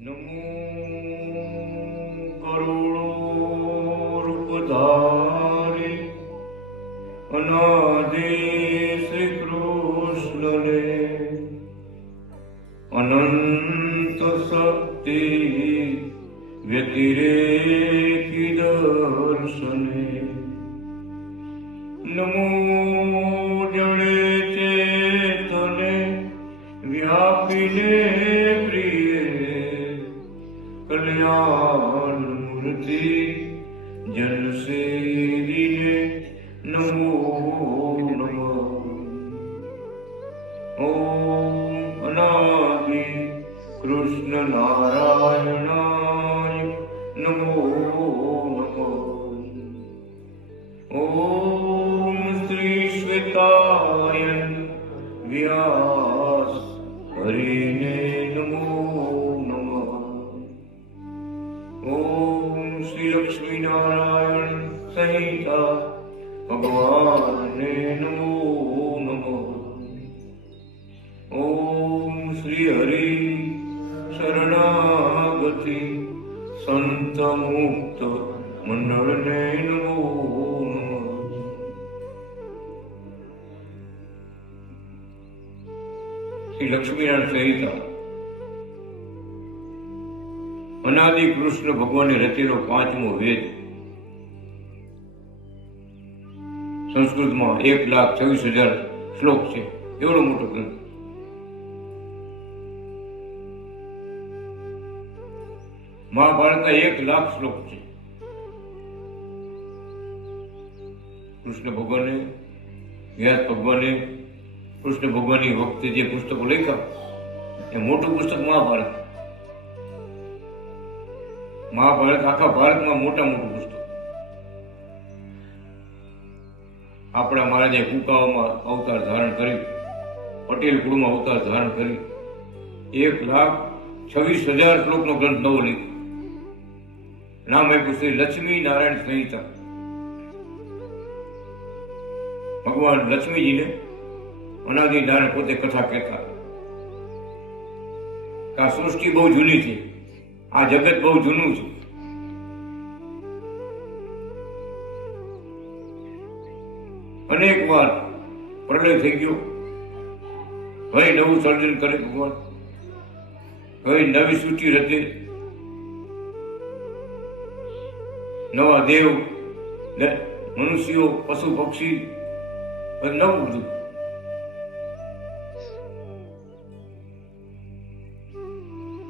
નમો કરુણો રૂપધારી અનાદિ શ્રી કૃષ્ણને અનંત શક્તિ વ્યતિરેકી દર્શને નમો જણે ચેતને વ્યાપીને કલ્યાણ મૂર્તિ જનસેવીને નમો નમઃ. ઓમ અનાદિ કૃષ્ણ નારાયણાય નમો નમઃ. ઓમ શ્રી શ્વેતાયન વ્યાસ હરિને નમો નમઃ. ઓમ શ્રી લક્ષ્મી નારાયણ સંહિતા ભગવાને નમો નમઃ. ઓમ શ્રી હરિ શરણાગતિ સંત મુક્ત મંડળને નમો નમઃ. શ્રી લક્ષ્મીનારાયણ સંહિતા અનાદિ કૃષ્ણ ભગવાને રચેલો 5મો વેદ. સંસ્કૃતમાં 1,26,000 શ્લોક છે. એવડો મોટો ગ્રંથ. મહાભારતના 1,00,000 શ્લોક છે. કૃષ્ણ ભગવાને, વ્યાસ ભગવાને કૃષ્ણ ભગવાનની વખતે જે પુસ્તકો લખ્યા એ મોટું પુસ્તક મહાભારત. મહાભારત આખા ભારતમાં મોટું પુસ્તક. આપણા મહારાજે કુકાઓમાં અવતાર ધારણ કરી, પટેલ કુળમાં અવતાર ધારણ કરી 1,26,000 શ્લોકનો ગ્રંથ નવો લીધો. નામ આપ્યું શ્રી લક્ષ્મી નારાયણ સંહિતા. ભગવાન લક્ષ્મીજીને અનાદિ નારાયણ પોતે કથા કહેતા. આ સૃષ્ટિ બહુ જૂની છે, આ જગત બહુ જૂનું છે. અનેક વાર પ્રલય થઈ ગયો, હવે નવું સર્જન કરે ભગવાન, હવે નવી સૃષ્ટિ રચે, નવા દેવ, મનુષ્યો, પશુ પક્ષી, નવું બધું.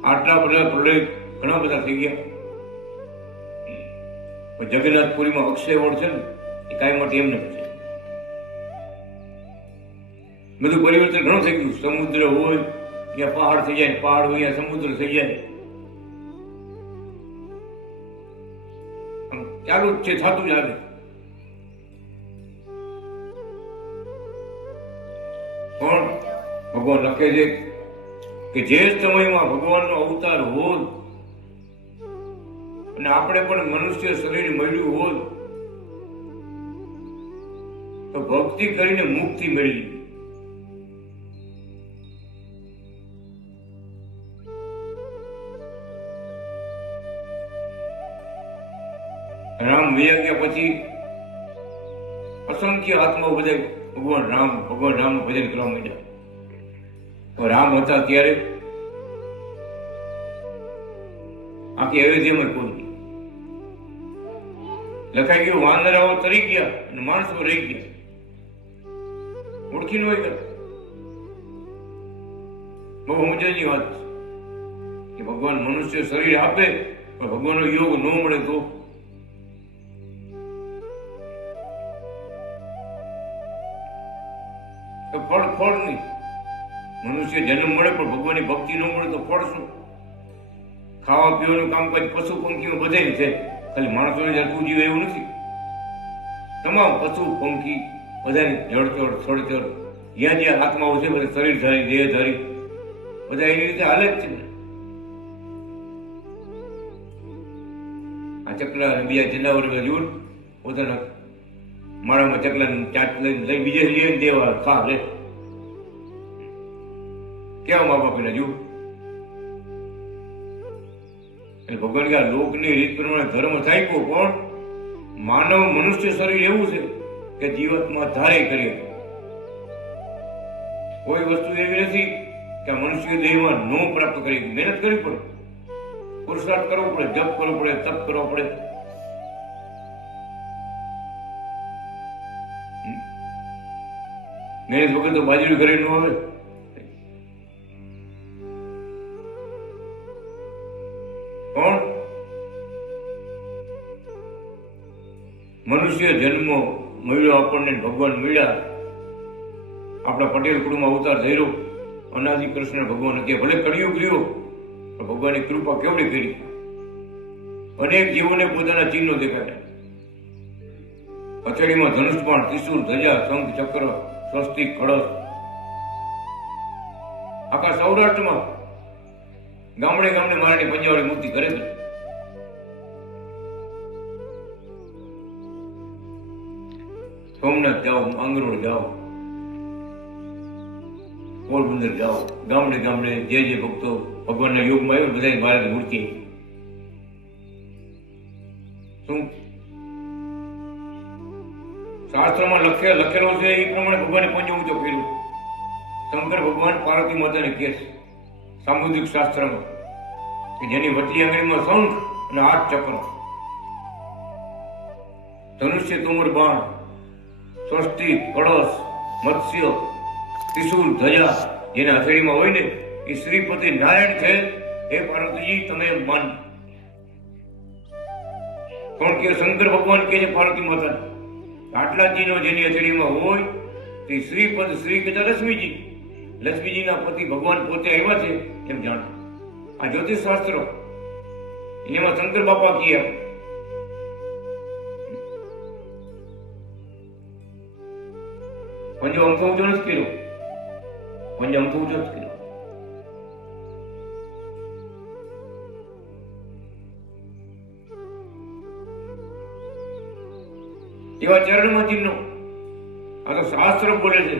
આટલા બધા પ્રલય ઘણા બધા થઈ ગયા. જગન્નાથપુરીમાં અક્ષયવડ છે ને, એ કાંઈ માટે એમને છે. બધું પરિવર્તન ઘણું થઈ ગયું. સમુદ્ર હોય ત્યાં પહાડ થઈ જાય, પહાડ હોય ત્યાં સમુદ્ર થઈ જાય. ચાલુ જ છે, થતું જ આવે. પણ ભગવાન લખે છે કે જે સમયમાં ભગવાનનો અવતાર હોત અને આપણે પણ મનુષ્ય શરીર મળ્યું હોત તો ભક્તિ કરીને મુક્તિ મેળવી. રામ વૈયા ગયા પછી અસંખ્ય આત્માઓ બધા ભગવાન રામનું ભજન કરવા માંડ્યા. તો રામ હતા ત્યારે આખી અયોધ્યામાં કોઈ નહીં. લખાઈ ગયું વાનરાઓ તરી ગયા અને માણસો રહી ગયા. ઓળખી ન હોય કે બહુ મજાની વાત કે ભગવાન મનુષ્ય શરીર આપે પણ ભગવાનનો યોગ ન મળે તો ફળ નહીં. મનુષ્ય જન્મ મળે પણ ભગવાનની ભક્તિ ન મળે તો ફળ શું? ખાવા પીવાનું કામકાજ પશુ પંખીઓ બધાય છે, ખાલી માણસોને જતું જીવે એવું નથી. તમામ પશુ પંખી બધાની જળચળ થળચળ જ્યાં જ્યાં આત્માઓ છે બધા શરીરધારી દેહધારી બધા એની રીતે હાલે જ છે. આ ચકલા બીજા જનાવર જોડ પોતાના માળામાં ચકલા ચાટ લઈ બીજે લઈને દેવા ખા લે. કેવા મા બાપ એના જુઓ એટલે ભગવાન કે આ લોકની રીત પ્રમાણે ધર્મ થાય પણ માનવ મનુષ્ય શરીર એવું છે કે જીવતમાં ધારે કરીએ. કોઈ વસ્તુ એવી નથી કે મનુષ્ય દેહમાં નો પ્રાપ્ત કરી. મહેનત કરવી પડે, પુરુષાર્થ કરવો પડે, જપ કરવો પડે, તપ કરવો પડે. મહેનત વગર તો બાજરી ઘરે ન આવે. પણ મનુષ્ય જન્મ મળ્યો આપણને, ભગવાન મળ્યા. આપણા પટેલ કુળમાં અવતાર થયેલો અનાદિ કૃષ્ણ ભગવાન કે ભલે કળિયુગ રહ્યો પણ ભગવાનની કૃપા કેવડી કરી. અનેક જીવોને પોતાના ચિહ્નો દેખાડ્યા. હથેળીમાં ધનુષ બાણ, ત્રિશૂળ, ધજા, શંખ, ચક્ર, સ્વસ્તિક, કળશ. આખા સૌરાષ્ટ્રમાં ગામડે ગામડે મારાની પંજાવાળી મૂર્તિ કરે છે. સોમનાથ જાઓ, માંગરોળ જાઓ, પોરબંદર જાઓ, ગામડે ગામડે જે જે ભક્તો ભગવાનના યોગમાં આવ્યો બધા મહારાજની મૂર્તિ. શું શાસ્ત્રમાં લખેલો છે એ પ્રમાણે ભગવાને પંજો ઊંચો કર્યો. શંકર ભગવાન પાર્વતી માતાને કહે છે સામુદ્રિક શાસ્ત્રમાં કે જેની વચ્ચે આંગળીમાં શંખ અને 8 ચક્ર, ધનુષ્ય, તોમર, બાણ, સ્વસ્તિક, કળશ, મત્સ્ય, ત્રિશૂલ, ધજા જેના હથેળીમાં હોય ને એ શ્રીપતિ નારાયણ છે. હે પાર્વતીજી તમે માન. કોણ કે શંકર ભગવાન કે છે પાર્વતી માતા આટલા ચિહ્નો જેની હથેળીમાં હોય તે શ્રીપદ. શ્રી કહેતા લક્ષ્મીજી, લક્ષ્મીજીના પતિ ભગવાન પોતે આવ્યા છે એમ જાણો. આ જ્યોતિષ શાસ્ત્ર એમાં શંકર બાપા કહ્યા પંજો અમથો ઊંચો નથી કર્યો, પંજો અમથો ઊંચો નથી કર્યો. એવા ચરણમાં ચિહ્નો. આ તો શાસ્ત્ર બોલે છે.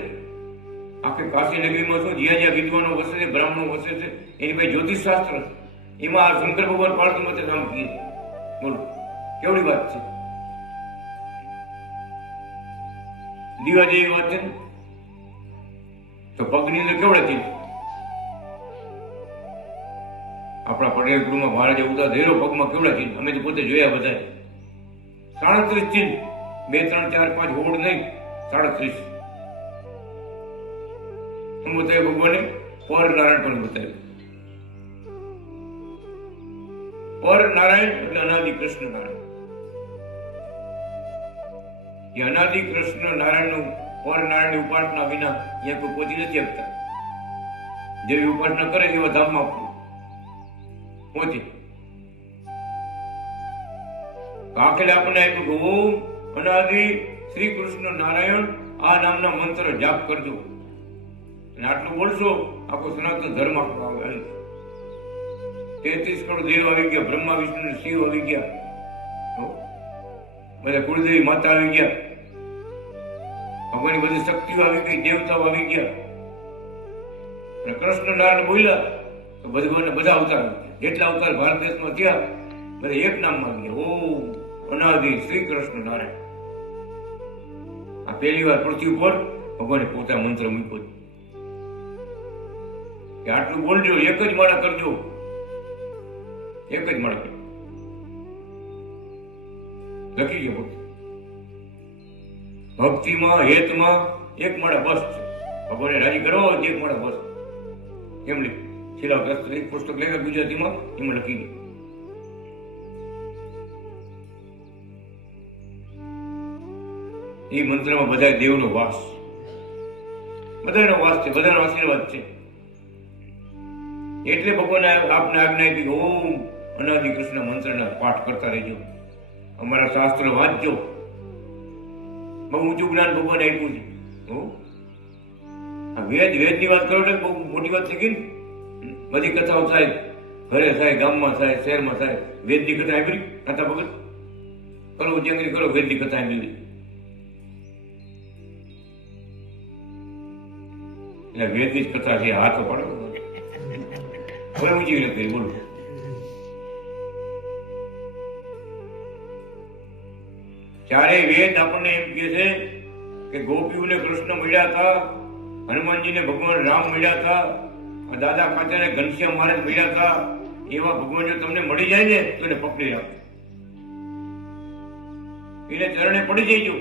આખી કાશી નગરીમાં શું જ્યાં જ્યાં વિદ્વાનો વસે છે, બ્રાહ્મણો વસે છે, એની ભાઈ જ્યોતિષ શાસ્ત્ર છે. એમાં આ શંકર ભગવાન પાર્વતી માતા નામ કીએ. બોલો કેવડી વાત છે. દીવા જેવી વાત છે ને. તો પગની અંદર કેવડે ચિહ્ન. આપણા પટેલ ગૃહમાં મહારાજે ઉતાર ધેરો પગમાં કેવડા ચિહ્ન. અમે તો પોતે જોયા બધા 37 ચિહ્ન. 2, 3, 4, 5 હોડ નહીં, 37. શું બતાવ્યું ભગવાને? પર નારાયણ પણ બતાવ્યું. પર નારાયણ એટલે અનાદિ કૃષ્ણ નારાયણ. એ અનાદિ કૃષ્ણ નારાયણનું પર નારાયણની ઉપાસના વિના અહીંયા કોઈ પહોંચી નથી શકતા. જેવી ઉપાસના કરે એવા ધામમાં પહોંચે. આખરે આપણને આપ્યું કે ઓમ અનાદિ શ્રી કૃષ્ણ નારાયણ આ નામના મંત્ર જાપ કરજો. અને આટલું બોલશો આખો સનાતન ધર્મ આખો આવે. 33 કરોડ દેવ આવી ગયા, બ્રહ્મા વિષ્ણુ શિવ આવી ગયા, બધા કુળદેવી માતા આવી ગયા, ભગવાનની બધી શક્તિઓ આવી ગઈ, દેવતાઓ આવી ગયા. અને કૃષ્ણ નારાયણ બોલ્યા તો ભગવાનના બધા અવતાર જેટલા અવતાર ભારત દેશમાં થયા બધા એક નામમાં આવી ગયા. ઓમ અનાદિ શ્રી કૃષ્ણ નારાયણ. આ પહેલી વાર પૃથ્વી પર ભગવાને પોતા મંત્ર મૂક્યો કે આટલું બોલજો, એક જ માળા કરજો, એક જ માળા કરજો. લખી ગયો ભક્તિમાં હેતમાં એક માળા બસ છે. ભગવાને રાજી કરો એક માળા બસ. કેમ લખ્યું? શિલાગ્રસ્ત એક પુસ્તક લેખા ગુજરાતીમાં એમાં લખી ગયું. એ મંત્રમાં બધા દેવનો વાસ, બધાનો વાસ છે, બધાનો આશીર્વાદ છે. એટલે ભગવાને આપને આજ્ઞા આપી ઓમ અનાદિ કૃષ્ણ મંત્રના પાઠ કરતા રહેજો, અમારા શાસ્ત્ર વાંચજો. બહુ ઊંચું જ્ઞાન ભગવાને આપ્યું છે. આ વેદની વાત કરો એટલે બહુ મોટી વાત થઈ ગઈ ને. બધી કથાઓ થાય, ઘરે થાય, ગામમાં થાય, શહેરમાં થાય. વેદની કથા સાંભળી કથા ભગત કરો, ઉજ્જૈન કરો, વેદની કથા સાંભળી. એટલે વેદની જ કથા છે. હાથો પાડો હવે ઊંચી નથી બોલો. ચારેય વેદ આપણને એમ કહે છે કે ગોપીઓને કૃષ્ણ મળ્યા હતા, હનુમાનજીને ભગવાન રામ મળ્યા હતા, દાદા ખાચાને ઘનશ્યામ મહારાજ મળ્યા હતા. એવા ભગવાન જો તમને મળી જાય ને તો એને પકડી રાખો, એને ચરણે પડી જઈજો.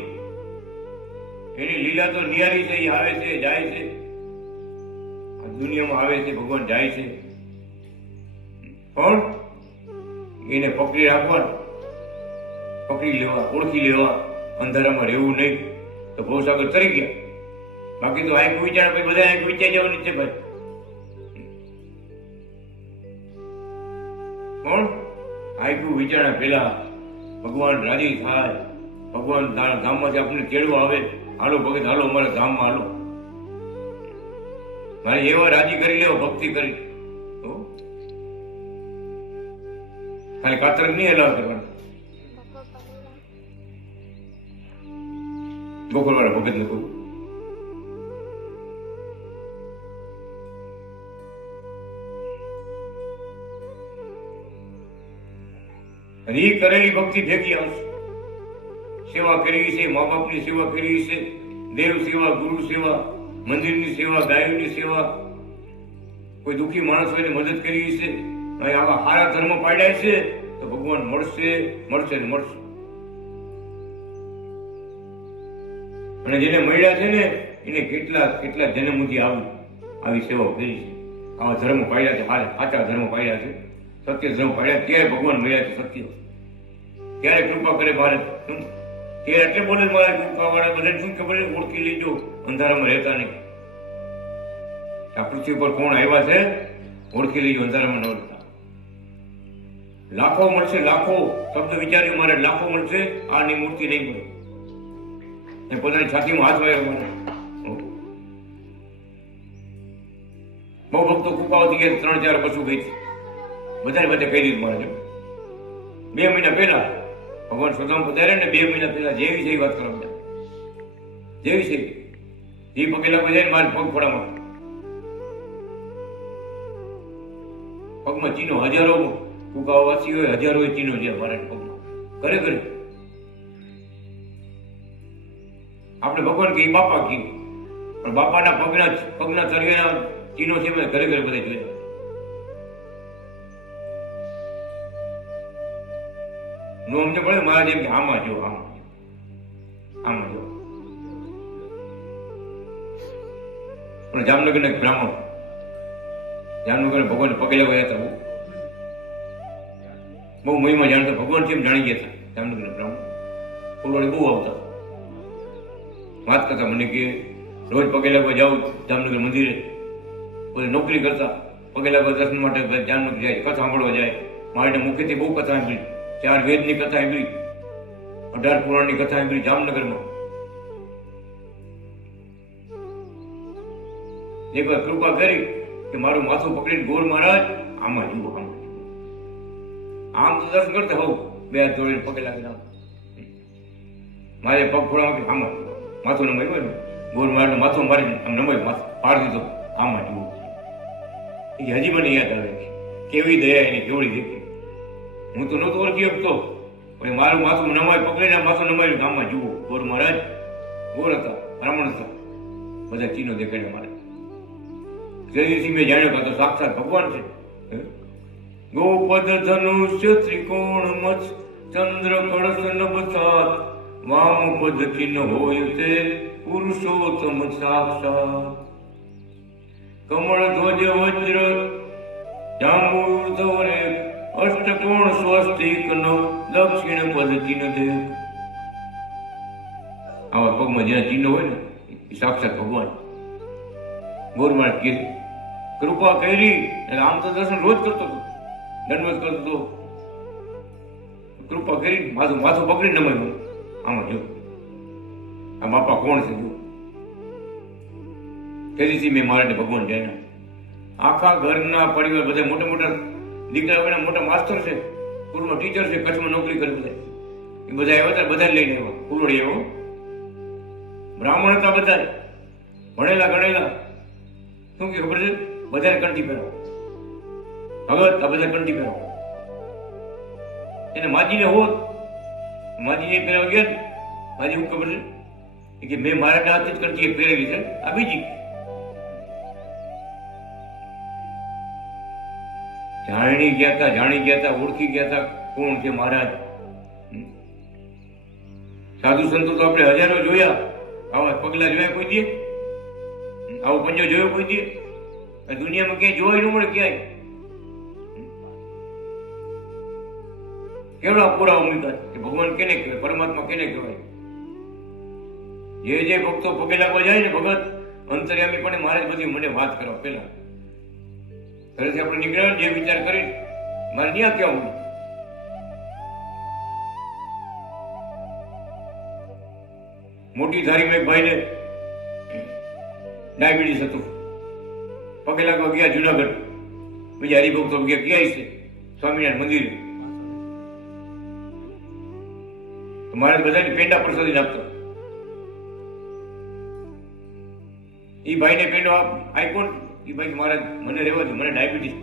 એની લીલા તો નિયારી છે, એ આવે છે જાય છે, આ દુનિયામાં આવે છે, ભગવાન જાય છે, પણ એને પકડી રાખવાનું, પકડી લેવા, ઓળખી લેવા, અંધારામાં રહેવું નહીં તો ભવસાગર તરી ગયા. બાકી તો આંખ વિચાર પછી બધા આંખ વિચારી જવાની છે ભાઈ. પણ આંખું વિચારણા પેલા ભગવાન રાજી થાય, ભગવાન ધામમાંથી આપણને તેડવા આવે, હાલો ભગત હાલો અમારા ધામમાં હાલો. મારે એવા રાજી કરી લેવો ભક્તિ કરી, ખાલી કાતર નહીં હલાવ કરવાનું. ગોકુળ વાળા ભગત ને કહું, અને એ કરેલી ભક્તિ ભેગી આવશે. સેવા કરવી છે, મા બાપની સેવા કરવી છે, દેવ સેવા, ગુરુ સેવા, મંદિરની સેવા, ગાયોની સેવા, કોઈ દુઃખી માણસ હોય મદદ કરવી છે, આવા સારા ધર્મ પાડ્યા છે તો ભગવાન મળશે મળશે ને મળશે. અને જેને મળ્યા છે ને એને કેટલા કેટલા જન્મથી આવી સેવા કરી છે, આવા ધર્મ પાડ્યા છે, સાચા ધર્મ પાડ્યા છે, સત્ય ધર્મ પાડ્યા, ત્યારે ભગવાન મળ્યા છે સત્ય. ત્યારે કૃપા કરે મારે ત્યારે એટલે બોલે મારા કૃપા વાળા બધા શું ખબર ઓળખી લીધો, અંધારામાં રહેતા નહીં. આ પૃથ્વી પર કોણ આવ્યા છે ઓળખી લીધો, અંધારામાં ન રહેતા. લાખો મળશે, લાખો શબ્દ વિચાર્યું મારે, લાખો મળશે, આની મૂર્તિ નહીં મળે. પોતાની છાતીમાં હાથ વાયો મને. બહુ ભક્તો કૃપાવતી ગયા, 3-4 બસો ગઈ છે, બધાને બધે કહી દીધું મારે. 2 મહિના પહેલા ભગવાન સુદામ પધારે ને 2 મહિના પહેલા જેવી છે એ વાત કરવા, જેવી છે એ પગેલા બધા મારે પગ ફોડામાં, પગમાં ચીનો હજારો કુકાવાસી હોય, હજારો ચીનો છે મારા પગમાં, ખરેખર. આપણે ભગવાન કહીએ, બાપા કહીએ, પણ બાપાના પગના તળિયાના ચીનો છે ઘરે ઘરે બધા જોયા. નો અમને પડે મારા જેમ કે આમાં જો, આમાં જો. પણ જામનગર ના બ્રાહ્મણ, જામનગર ભગવાન પગે લગાવ્યા હતા, બહુ મહિમા જાણતા, ભગવાન કેમ જાણી ગયા હતા. જામનગર ના બ્રાહ્મણ ફૂલવાડી બહુ આવતા, વાત કરતા મને કે રોજ પગે લાગવા જાઉં જામનગર મંદિરે, પછી નોકરી કરતા પગે લાગવા દર્શન માટે જામનગર જાય, કથા સાંભળવા જાય. મારે મુખ્યત્વે બહુ કથા સાંભળી, 4 વેદની કથા સાંભળી, 18 પુરાણની કથા સાંભળી જામનગરમાં. એક વાર કૃપા કરી કે મારું માથું પકડીને ગોર મહારાજ આમાં જુઓ, આમ તો દર્શન કરતા હોઉં, 2 હાથ જોડીને પગે લાગી, મારે પગ ફોડામાં આમાં માથું નમાય હોય ને, ગોર મહારાજ માથું મારી આમ નમાય, માથું પાડી દીધો, આમાં જુઓ. એ હજી મને યાદ આવે કેવી દયા એની, કેવડી દેખી. હું તો નહોતો ઓળખી શકતો, પણ મારું માથું નમાય, પકડીને માથું નમાયું, આમાં જુઓ. ગોર મહારાજ ગોર હતા, બ્રાહ્મણ હતા, બધા ચીનો દેખાડ્યા મારે. તેથી મેં જાણ્યો કે તો સાક્ષાત ભગવાન છે. ગોપદ ધનુષ્ય ત્રિકોણ મચ ચંદ્ર કળશ નભસાત, વામ પદ ચિહ્ન હોય તે પુરુષોત્તમ સાક્ષાત. કમળ ધ્વજ વજ્ર જાંબુધરે અષ્ટકોણ સ્વસ્તિક નો દક્ષિણ પદ ચિહ્ન દેવ. આવા પગમાં જેના ચિહ્ન હોય ને એ સાક્ષાત ભગવાન. ગોરમાળ કે કૃપા કરી, આમ તો દર્શન રોજ કરતો હતો, દંડવત કરતો હતો, કૃપા કરી માથું પકડી નમાય, આમાં જો આ બાપા કોણ છે. તેથી મેં મારા ભગવાન જાય, આખા ઘરના પરિવાર બધા મોટા મોટા દીકરા, મોટા માસ્ટર છે, સ્કૂલમાં ટીચર છે, કચ્છમાં નોકરી કરે બધા, એ બધા આવ્યા હતા, બધા લઈને આવ્યા. ફૂલોડી આવ્યો, બ્રાહ્મણ હતા બધા, ભણેલા ગણેલા. શું કે ખબર છે, બધા કંઠી પહેરાવો, ભગત આ બધા કંઠી પહેરાવો. એને માજીને હોત, માજીને પહેરાવા ગયા મારી એવું ખબર છે કે મેં મારા હાથે જ કંઠી પહેરેલી છે, આ બીજી જાણી ગયા હતા, ઓળખી ગયા હતા કોણ છે મહારાજ. સાધુ સંતો તો આપણે હજારો જોયા, આવા પગલા જોયા કોઈ દે, આવો પંજો જોયો કોઈ દે? દુનિયામાં ક્યાંય જોવા ન મળે. ક્યાંય કેવડા પુરાવા મૂક્યા કે ભગવાન કેને કહેવાય, પરમાત્મા કેને કહેવાય. જે ભક્તો પગે લાગવા જાય ને ભગત અંતર્યામી પણ મારે બધી મને વાત કરવા પેલા ઘરેથી આપણે નીકળ્યા જે વિચાર કરી મારે ત્યાં કેવું. મોટી ધારીમાં એક ભાઈને ડાયાબિટીસ હતું, પગે લાગવા ગયા જુનાગઢ, બીજા હરિભક્તો ગયા ક્યાંય છે સ્વામિનારાયણ મંદિરે. મારે બધાની પેંડા પ્રસાદી આપતો. એ ભાઈને પેંડો આપ્યો. એ ભાઈ મહારાજ મને રહેવા દો, મને ડાયાબિટીસ છે,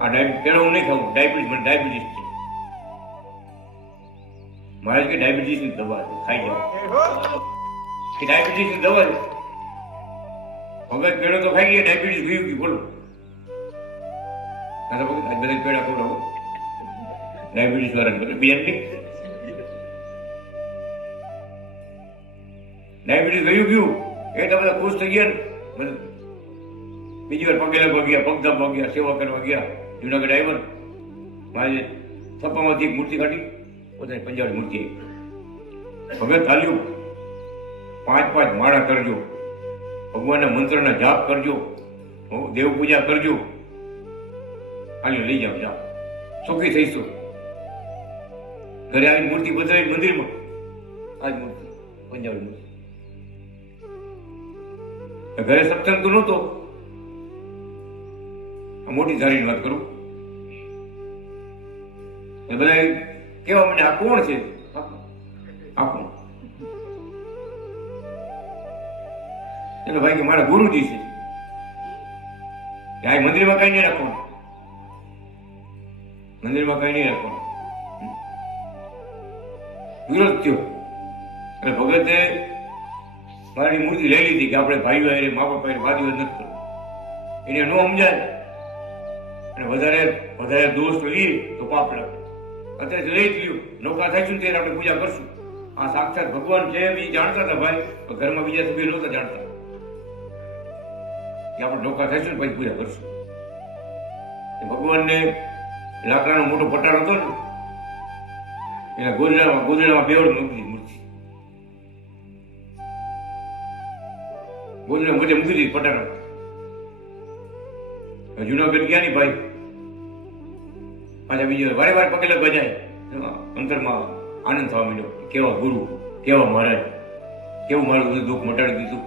આ પેંડો હું નહીં ખાવું, મને ડાયાબિટીસ છે. મહારાજ કે ડાયાબિટીસ ની દવા છે, ખાઈ જાઓ. કે ડાયાબિટીસ ની દવા છે. ભગત પેડો તો ખાઈ ગયા, ડાયાબિટીસ ગયું કે બોલો. ભગત આજ બધા પેડા ખવડાવો ડાયાબિટીસ વાળા બેન ની. ડાયાબિટીસ ગયું એ તો બધા ખુશ થઈ ગયા ને. બીજી વાર પગે લાગવા ગયા, પગ દાબવા ગયા, સેવા કરવા ગયા. જુનાગઢ આવ્યો મારે થપ્પામાંથી એક મૂર્તિ કાઢી, પોતાની પંજાબી મૂર્તિ. ભગત હાલ્યું, 5 માળા કરજો, ભગવાનના મંત્રના જાપ કરજો, દેવ પૂજા કરજો, હાલ્યો લઈ જાઓ, જાઓ, સુખી થઈશું. ઘરે આવીને મૂર્તિ બદલાવી મંદિરમાં, આજ મૂર્તિ પંજાબી મૂર્તિ. ઘરે સત્સંગ તો નહોતો, મોટી ધારીની વાત કરું. બધા કેવા મને આ કોણ છે, આ કોણ? એટલે ભાઈ કે મારા ગુરુજી છે. આ મંદિરમાં કઈ નહીં રાખવાનું, મંદિરમાં કઈ નહીં રાખવાનું. વિરોધ થયો એટલે ભગતે મારી મૂર્તિ લઈ લીધી કે આપણે ભાઈઓ મા બાપ વાદીઓ નથી કરવું. એને ન સમજાય અને વધારે દોષ લઈએ તો પાપ લાગે. અત્યારે લઈ જ લ્યું, નૌકા થઈશું ત્યારે આપણે પૂજા કરશું. આ સાક્ષાત ભગવાન છે એ જાણતા હતા ભાઈ, ઘરમાં બીજા સભ્યો નહોતા જાણતા કે આપણે નૌકા થઈશું ને પછી પૂજા કરશું. ભગવાનને લાકડાનો મોટો પટારો હતો ને, એના ગોદડામાં બેવડ મૂકી મૂર્તિ, ગોદડા મોઢે મૂકી દીધી પટારો. જુનાગઢ ગયા ની ભાઈ, પાછા બીજા વારે પગે લગવા જાય, અંતરમાં આનંદ થવા માંડ્યો. કેવા ગુરુ, કેવા મહારાજ, કેવું મારું બધું દુઃખ મટાડી દીધું,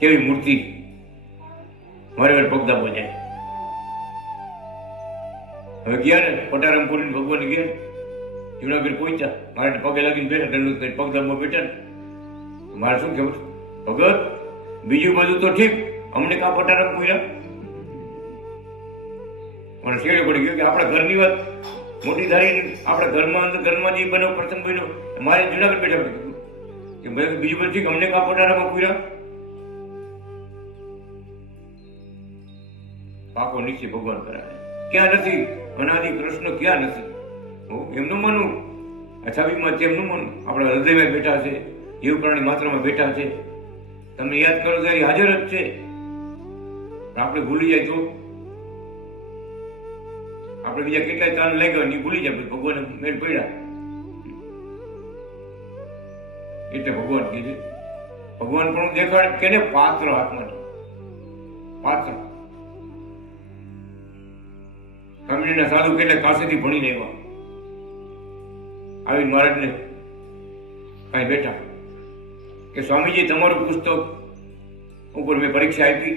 કેવી મૂર્તિ. વારે પગ દાબવા જાય. હવે ગયા ને પટારામ પૂરીને ભગવાન ગયા, જુનાગઢ પહોંચ્યા, મારે પગે લાગીને બેઠા, દંડ કરી પગ દાબવા બેઠા ને. મારે શું કેવું, ભગત બીજું બધું તો ઠીક, અમને કા પટારામ પૂર્યા? મને શેડે પડી ગયો કે આપણા ઘરની વાત મોટી ધારી, આપણા ઘરમાં જે બન્યો પ્રસંગ બન્યો, મારે જુનાગઢ બેઠા કે બીજું બધું ઠીક, અમને કા પટારામાં પૂર્યા? પાકો નીચે ભગવાન કરાવે. ક્યાં નથી અનાદિ કૃષ્ણ, ક્યાં નથી? એમનું માનવું, છબીમાં તેમનું માનવું. આપણા હૃદયમાં બેઠા છે, જીવ પ્રાણી માત્રામાં બેઠા છે. તમને યાદ કરો ત્યારે હાજર જ છે. આપણે ભૂલી જાય તો આપણે બીજા કેટલાય તાન લાગ્યા હોય ભૂલી જાય, ભગવાન મેળ પડ્યા. એટલે ભગવાન કીધું, ભગવાન પણ દેખાડ કેને? પાત્ર આત્મા, પાત્ર. કમ્યુનિટીના સાધુ કેટલા કાશીથી ભણીને આવ્યા, આવીને મહારાજને કઈ બેઠા કે સ્વામીજી તમારું પુસ્તક ઉપર મેં પરીક્ષા આપી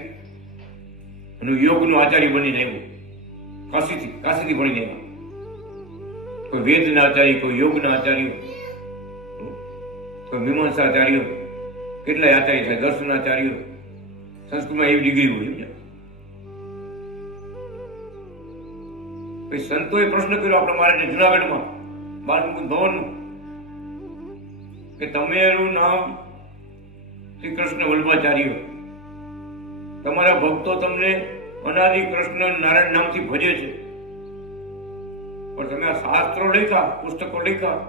અને યોગનું આચાર્ય બનીને આવ્યું. કાશીથી ભણીને આવ્યા. કોઈ વેદના આચાર્ય, કોઈ યોગના આચાર્ય, કોઈ મીમાંસા આચાર્ય, કેટલાય આચાર્ય છે, દર્શનાચાર્ય. સંસ્કૃતમાં એવી ડિગ્રી હોય. સંતોએ પ્રશ્ન કર્યો આપણા મહારાજને જુનાગઢમાં બાલમુકુંદ ભવનનું કે તમારું નામ શ્રી કૃષ્ણ વલ્લભાચાર્ય, તમારા ભક્તો તમને અનાદિ કૃષ્ણ નારાયણ નામથી ભજે છે, પણ તમે આ શાસ્ત્રો લખ્યા, પુસ્તકો લખ્યા,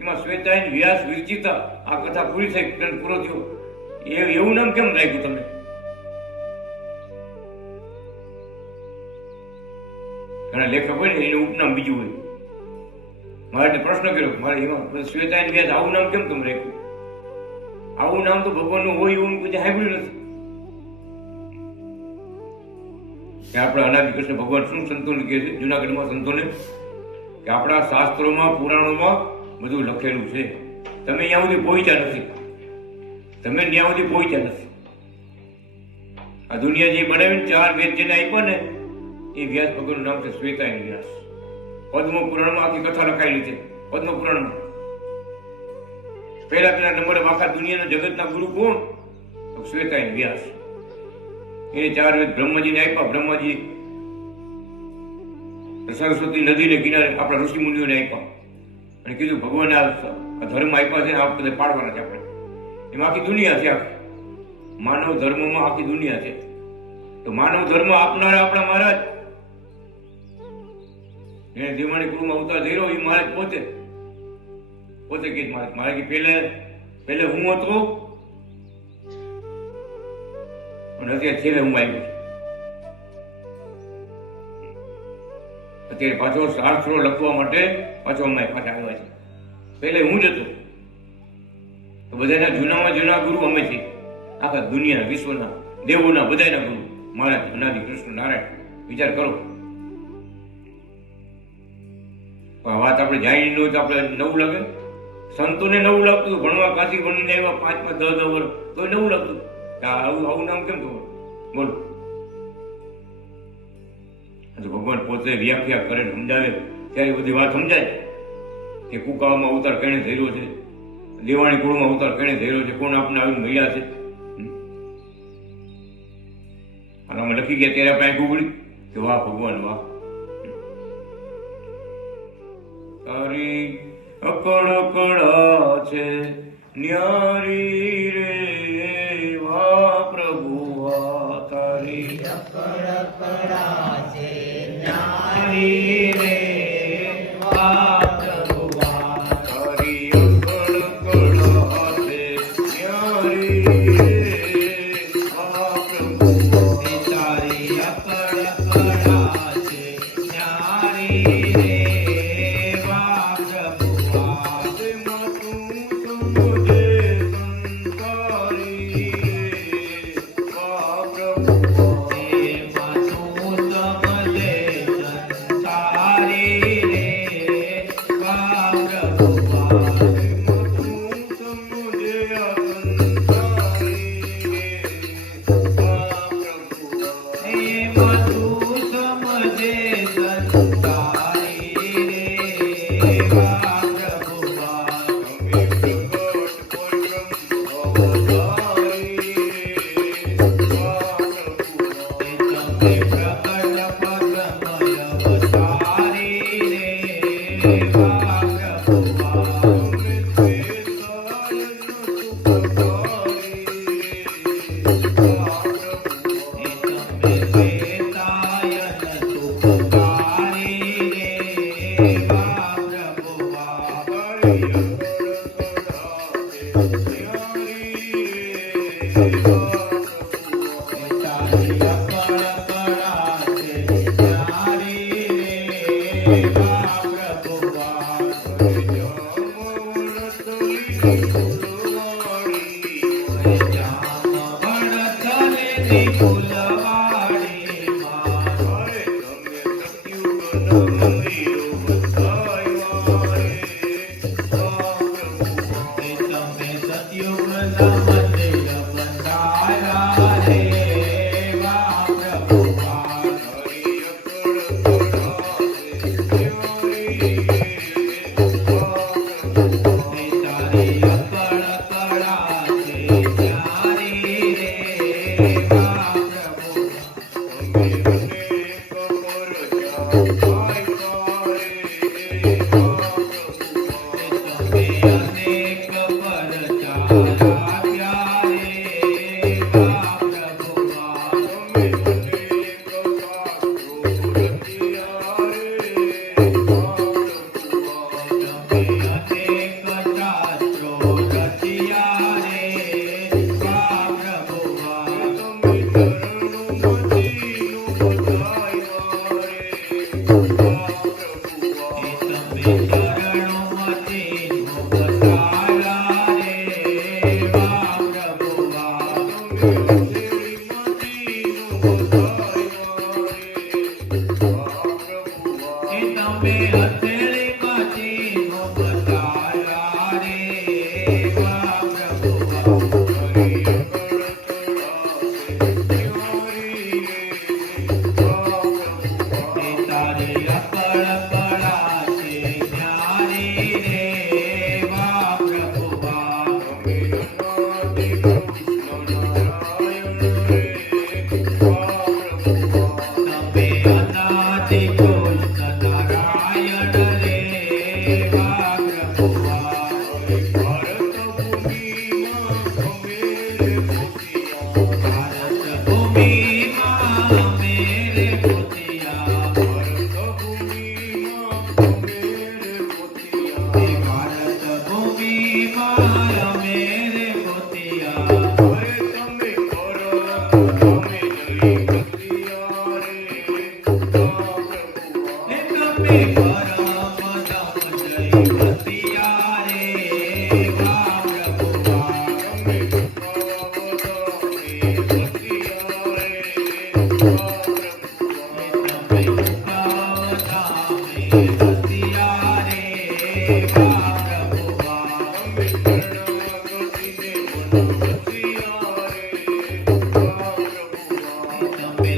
એમાં શ્વેતાયન, વ્યાસ, વિરચિતા, આ કથા પૂરી થઈ, ગ્રંથ પૂરો થયો, એવું નામ કેમ રાખ્યું તમે? ઘણા લેખક હોય ને એનું ઉપનામ બીજું હોય. મારે પ્રશ્ન કર્યો, મારે એમાં શ્વેતાયન, વ્યાસ આવું નામ કેમ તમે રાખ્યું? આવું નામ તો ભગવાનનું હોય એવું કોઈ સાંભળ્યું નથી. આપણા અનાદિ કૃષ્ણ ભગવાન શું સંતોને કહે છે, જુનાગઢમાં સંતોને, કે આપણા શાસ્ત્રોમાં, પુરાણોમાં બધું લખેલું છે, તમે ત્યાં સુધી પહોંચ્યા નથી, તમે ત્યાં સુધી પહોંચ્યા નથી. આ દુનિયા જે બનાવીને 4 વેદ જેને આપ્યા ને એ વ્યાસ ભગવાનનું નામ છે શ્વેતાયન વ્યાસ. પદ્મ પુરાણમાં આખી કથા લખાયેલી છે. પદ્મ પુરાણમાં પહેલા નંબરે આખા દુનિયાના જગતના ગુરુ કોણ? તો શ્વેતાયન વ્યાસ. એને 4 વેદ બ્રહ્માજીને આપ્યા. બ્રહ્માજી સરસ્વતી નદીને કિનારે આપણા ઋષિ મુનિઓને આપ્યા અને કીધું ભગવાન આ ધર્મ આપ્યા છે, આ બધા પાડવાના છે આપણે. એમાં આખી દુનિયા છે. માનવ ધર્મમાં આખી દુનિયા છે. તો માનવ ધર્મ આપનારા આપણા મહારાજ, એને દેવાણી કુળમાં અવતાર ધર્યો એ મહારાજ પોતે કે મારે કે પહેલે હું હતો અને અત્યારે છેલ્લે હું આવ્યો. અત્યારે પાછો શાસ્ત્રો લખવા માટે પાછો અમારે પાછા આવ્યા છે. પહેલે હું જ હતો. તો બધાના જૂનામાં જૂના ગુરુ અમે છીએ. આખા દુનિયાના, વિશ્વના, દેવોના બધાના ગુરુ મહારાજ અનાદિ કૃષ્ણ નારાયણ. વિચાર કરો. આ વાત આપણે જાણી ન હોય તો આપણે નવું લાગે. સંતોને નવું લાગતું, ભણવા કાશી ભણીને આવ્યા 5-10 વર્ષ તો નવું લાગતું. આવું નામ કેમ ખબર? બોલો. ભગવાન પોતે વ્યાખ્યા કરે, સમજાવે ત્યારે બધી વાત સમજાય કે કુકાવામાં અવતાર કેણે ધર્યો છે, દેવાણી કુળમાં અવતાર કેણે ધર્યો છે, કોણ આપને આવીને મળ્યા છે. અને અમે લખી ગયા ત્યારે આપણે ગુગળી કે વાહ ભગવાન વાહ. તારી અકળ કળા છે ન્યારી રે, વાહ પ્રભુ વાહ. તારી અકળ કળા છે ન્યારી રે, વાહ પ્રભુ વાહ. તારી અકળ કળા છે ન્યારી રે, વાહ પ્રભુ વાહ. તારી અકળ કળા છે ન્યારી રે, વાહ પ્રભુ વાહ. તેમાં તું સમજે સંસારી રે, વાહ પ્રભુ વાહ. તેમાં તું સમજે સંસારી રે, વાહ પ્રભુ વાહ. તેમાં તું સમજે આ સંસારી રે, વાહ પ્રભુ વાહ. તેમાં તું સમજે સંસારી રે, વાહ પ્રભુ વાહ. તમે પ્રગટ પરબ્રહ્મ અવતારી રે, વાહ પ્રભુ વાહ. તમે પ્રગટ પરમય અવતારી રે, વાહ પ્રભુ વાહ. તમે શ્વેતાયન સુખકારી રે, વાહ પ્રભુ વાહ. તમે શ્વેતાયન હે તમે પરમ દમ જય ભક્તિયા રે વા પ્રભુ વા. તમે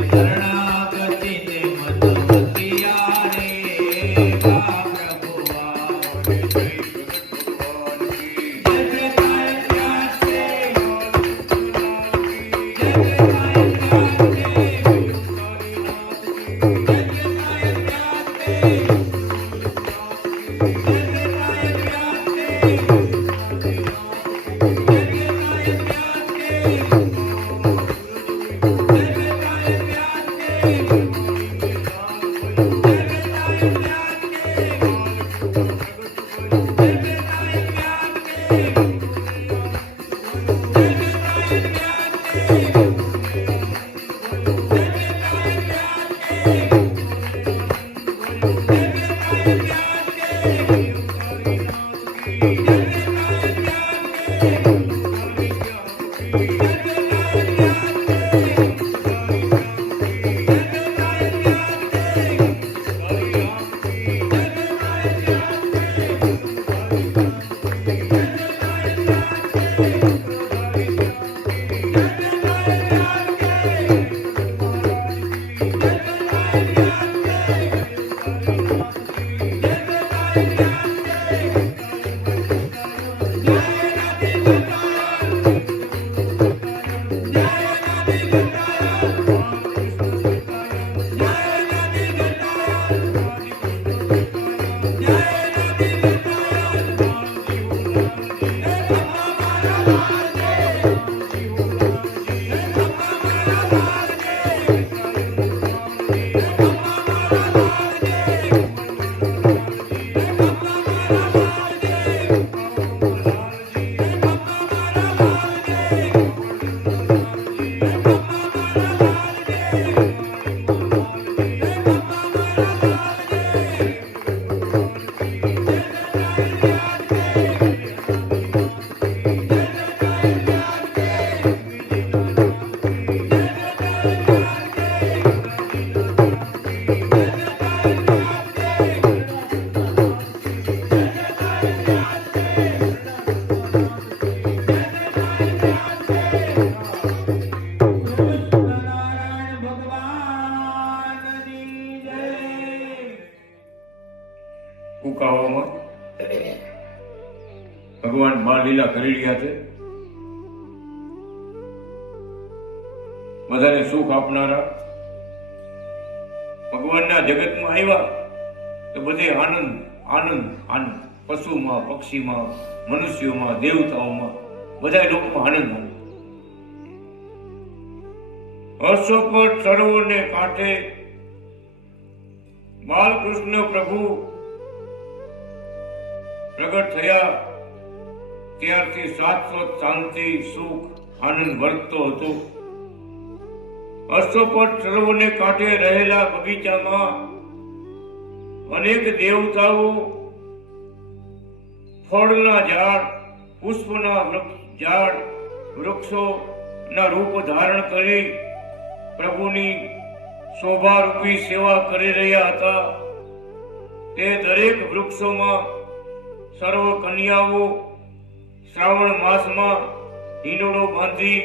કુકાવામાં ભગવાન બાળ લીલા કરી રહ્યા છે. બધાને સુખ આપનારા ભગવાનના જગતમાં આવ્યા તો બધે આનંદ આનંદ આનંદ. પશુમાં, પક્ષીમાં, મનુષ્યોમાં, દેવતાઓમાં, બધા લોકોમાં આનંદ આનંદ. અશોકટ સરોવરને કાંઠે બાલકૃષ્ણ પ્રભુ પ્રગટ થયા ત્યારથી શાશ્વત શાંતિ, સુખ, આનંદ વર્તતો હતો. અશ્વપટ સરોવરને કાંઠે રહેલા બગીચામાં અનેક દેવતાઓ ફળના ઝાડ, પુષ્પના ઝાડ, વૃક્ષોના રૂપ ધારણ કરી પ્રભુની શોભારૂપી સેવા કરી રહ્યા હતા. તે દરેક વૃક્ષોમાં સર્વ કન્યાઓ શ્રાવણ માસમાં હિંડોળો બાંધી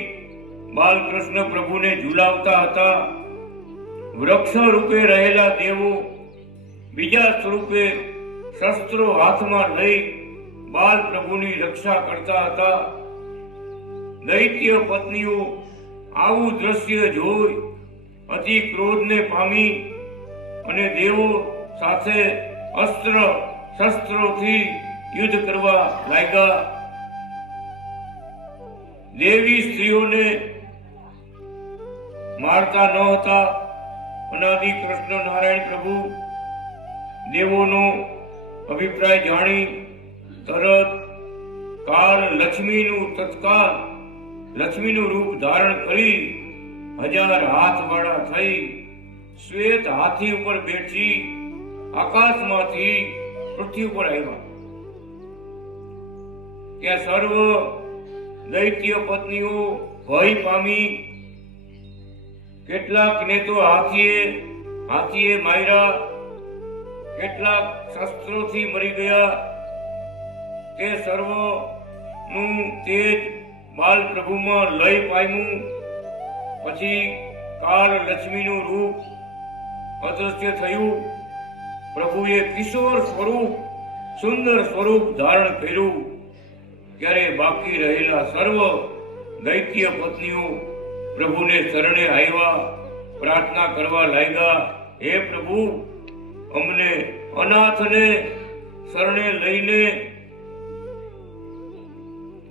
બાલકૃષ્ણ પ્રભુને ઝુલાવતા હતા. વૃક્ષ રૂપે રહેલા દેવો બીજા સ્વરૂપે શસ્ત્રો હાથમાં લઈ બાલ પ્રભુની રક્ષા કરતા હતા. દૈત્ય પત્નીઓ આવું દ્રશ્ય જોઈ અતિ ક્રોધને પામી અને દેવો સાથે અસ્ત્ર શસ્ત્રોથી યુદ્ધ કરવા લાગ્યા. દેવી સ્ત્રીઓને મારતા ન હતા. અનાદિ કૃષ્ણ નારાયણ પ્રભુ દેવોનો અભિપ્રાય જાણી તરત કાળ તત્કાળ લક્ષ્મીનું રૂપ ધારણ કરી 1000 હાથ વાળા થઈ શ્વેત હાથી ઉપર બેઠી આકાશમાંથી પૃથ્વી ઉપર આવ્યા. ત્યાં સર્વ દૈત્ય પત્નીઓ ભય પામી. કેટલાકને તો હાથીએ માર્યા, કેટલાક શસ્ત્રોથી મરી ગયા. તે સર્વનું તેજ બાલ પ્રભુમાં લય પામ્યું. પછી કાળ લક્ષ્મીનું રૂપ અદૃશ્ય થયું. પ્રભુએ કિશોર સ્વરૂપ સુંદર સ્વરૂપ ધારણ કર્યું. ત્યારે બાકી રહેલા સર્વ દૈત્ય પત્નીઓ પ્રભુને શરણે આવ્યા, પ્રાર્થના કરવા લાગ્યા, હે પ્રભુ, અમને અનાથને શરણે લઈને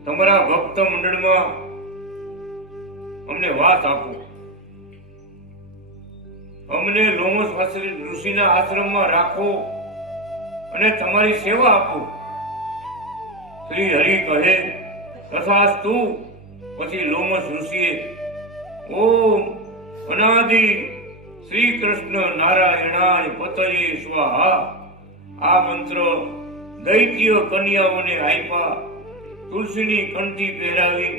તમારા ભક્ત મંડળમાં અમને વાત આપો. અમને લોમસ ઋષિના આશ્રમમાં રાખો અને તમારી સેવા આપો. શ્રી હરિ કહે, તથાસ્તુ. પછી લોમસ ઋષિએ ઓમ અનાદિ શ્રી કૃષ્ણ નારાયણાય પતયે સ્વાહા આ મંત્ર દૈત્ય કન્યાઓને આપ્યા. તુલસીની કંઠી પહેરાવી,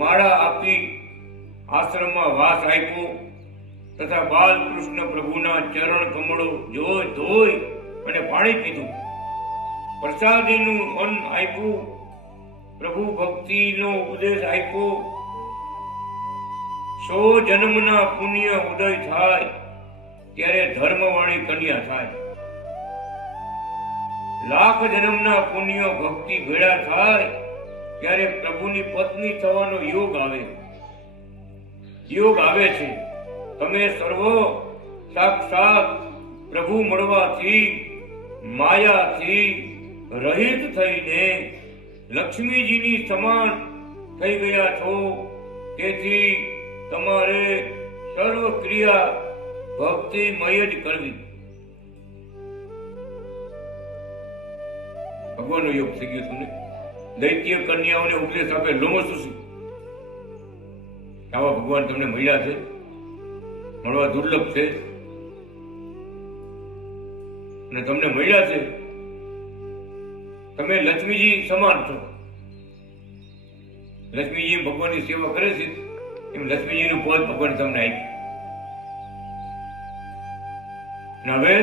માળા આપી, આશ્રમમાં વાસ આપ્યો તથા બાલકૃષ્ણ પ્રભુના ચરણ કમળો ધોઈ અને પાણી પીધું. પ્રસાદીનું અન્ન આપ્યું. પ્રભુ ભક્તિનો ઉપદેશ આપ્યો. 100 જન્મના પુણ્ય ઉદય થાય ત્યારે ધર્મવાળી કન્યા થાય. 1,00,000 જન્મના પુણ્ય ભક્તિ ભેળા થાય ત્યારે પ્રભુની પત્ની થવાનો યોગ આવે છે. તમે સર્વ સાક્ષાત પ્રભુ મળવાથી માયાથી રહિત થઈને લક્ષ્મીજીની સમાન થઈ ગયા છો. તેથી તમારે સર્વ ક્રિયા ભક્તિમય જ કરવી. ભગવાનનો યોગ થઈ ગયો તમને. દૈત્ય કન્યાઓને ઉપદેશ આપે લોમસ ઋષિ. આવા ભગવાન તમને મળ્યા છે, મળવા દુર્લભ છે અને તમને મળ્યા છે. તમે લક્ષ્મીજી સમાન છો. લક્ષ્મીજી ભગવાનની સેવા કરે છે એમ લક્ષ્મીજીનું પદ ભગવાન તમને આપ્યું. હવે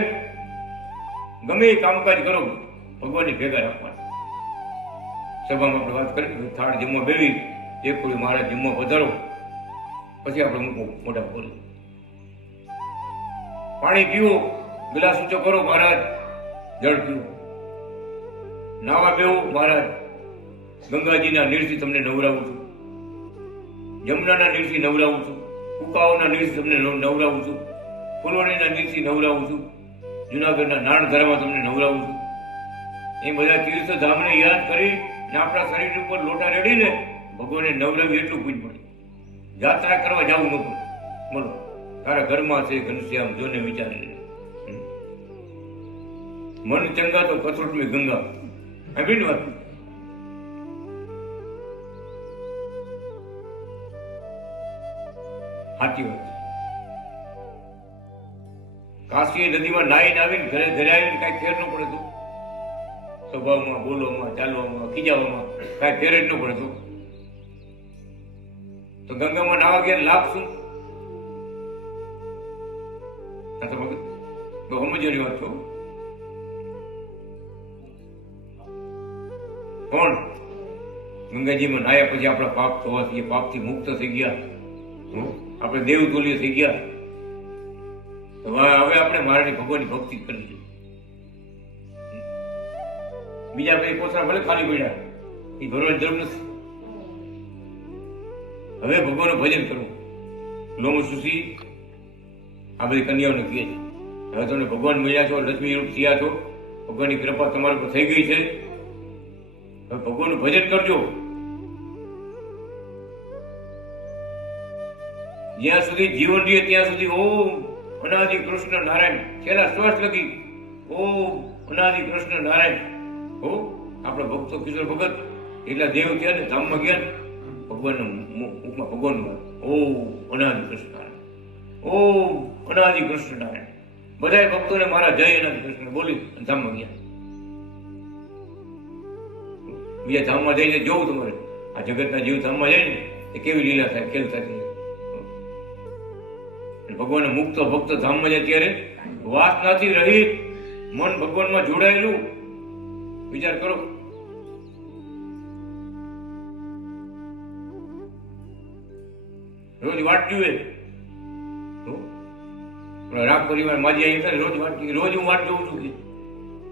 ગમે એ કામકાજ કરો ભગવાનની ભેગા રાખવાના. સભામાં આપણે વાત કરી, થાળ જમવા બેવી, એક કોઈ મહારાજ જમવા પધારો, પછી આપણે મૂકવું મોઢા બોલી. પાણી પીવો, ગ્લાસ ઊંચો કરો, મહારાજ જળ પીવો. નાવા બેવો, મહારાજ ગંગાજીના નીરથી તમને નવરાવું છું, યમુનાના નીરથી નવરાવું છું, કુકાઓના નીરથી તમને નવરાવું છું, ફુલવાણીના નીરથી નવરાવું છું, જુનાગઢના નાણધરામાં તમને નવરાવું છું. એ બધા તીર્થ ધામને યાદ કરી ને આપણા શરીર ઉપર લોટા રેડીને ભગવાનને નવરાવી એટલું પૂજ પડે. યાત્રા કરવા જવું ન પડે. બોલો, તારા ઘરમાં છે ઘનશ્યામ, જોને વિચારી મન ચંગા તો કથરોટ મેં ગંગા. વાત સાચી વાત. કાશી નદીમાં નાઈને આવીને ઘરે આવીને કઈ ફેર ન પડે તો સ્વભાવમાં, બોલવામાં, ચાલવામાં, ખીજાવામાં કઈ ફેર જ ન પડે તો ગંગામાં નાવા ગયા લાભ શું? બહુ સમજવાની વાત છો. કોણ ગંગાજીમાં નાયા પછી આપણા પાપ થવાથી પાપથી મુક્ત થઈ ગયા, આપણે દેવ તુલ્ય થઈ ગયા. હવે આપણે મારાની ભગવાનની ભક્તિ કરવી જોઈએ. બીજા કઈ કોથળા ભલે ખાલી પડ્યા એ ભરવાની જરૂર નથી. હવે ભગવાનનું ભજન કરવું. લોમસ ઋષિ આ બધી કન્યાઓને કહે છે, હવે તમને ભગવાન મળ્યા છો, લક્ષ્મી રૂપ થયા છો, ભગવાનની કૃપા તમારા પર થઈ ગઈ છે. હવે ભગવાનનું ભજન કરજો. જ્યાં સુધી જીવન રહે ત્યાં સુધી ઓમ અનાદિ કૃષ્ણ નારાયણ, છેલ્લા શ્વાસ લગી ઓમ અનાદિ કૃષ્ણ નારાયણ. હો આપણા ભક્તો કિશોર ભગત એટલા દેવ થયા ને ધામમાં ગયા ભગવાનના મુખમાં ભગવાનનું ઓમ અનાદિ કૃષ્ણ નારાયણ. ઓમ અનાદિ કૃષ્ણ નારાયણ. બધા ભક્તોને મારા જય અનાદિ કૃષ્ણ બોલી ધામમાં ગયા. બીજા ધામમાં જઈને જોવું તમારે આ જગતના જીવ ધામમાં જાય ને એ કેવી લીલા થાય, ખેલ થાય. ભગવાન મુક્ત ભક્ત ધામમાં જાય ત્યારે વાસનાથી રહિત મન ભગવાનમાં જોડાયેલું. વિચાર કરો. રોજ વાટ જુએ રાગ પરિવાર માજી આવી થાય રોજ વાટ જુએ. રોજ હું વાટ જોઉં છું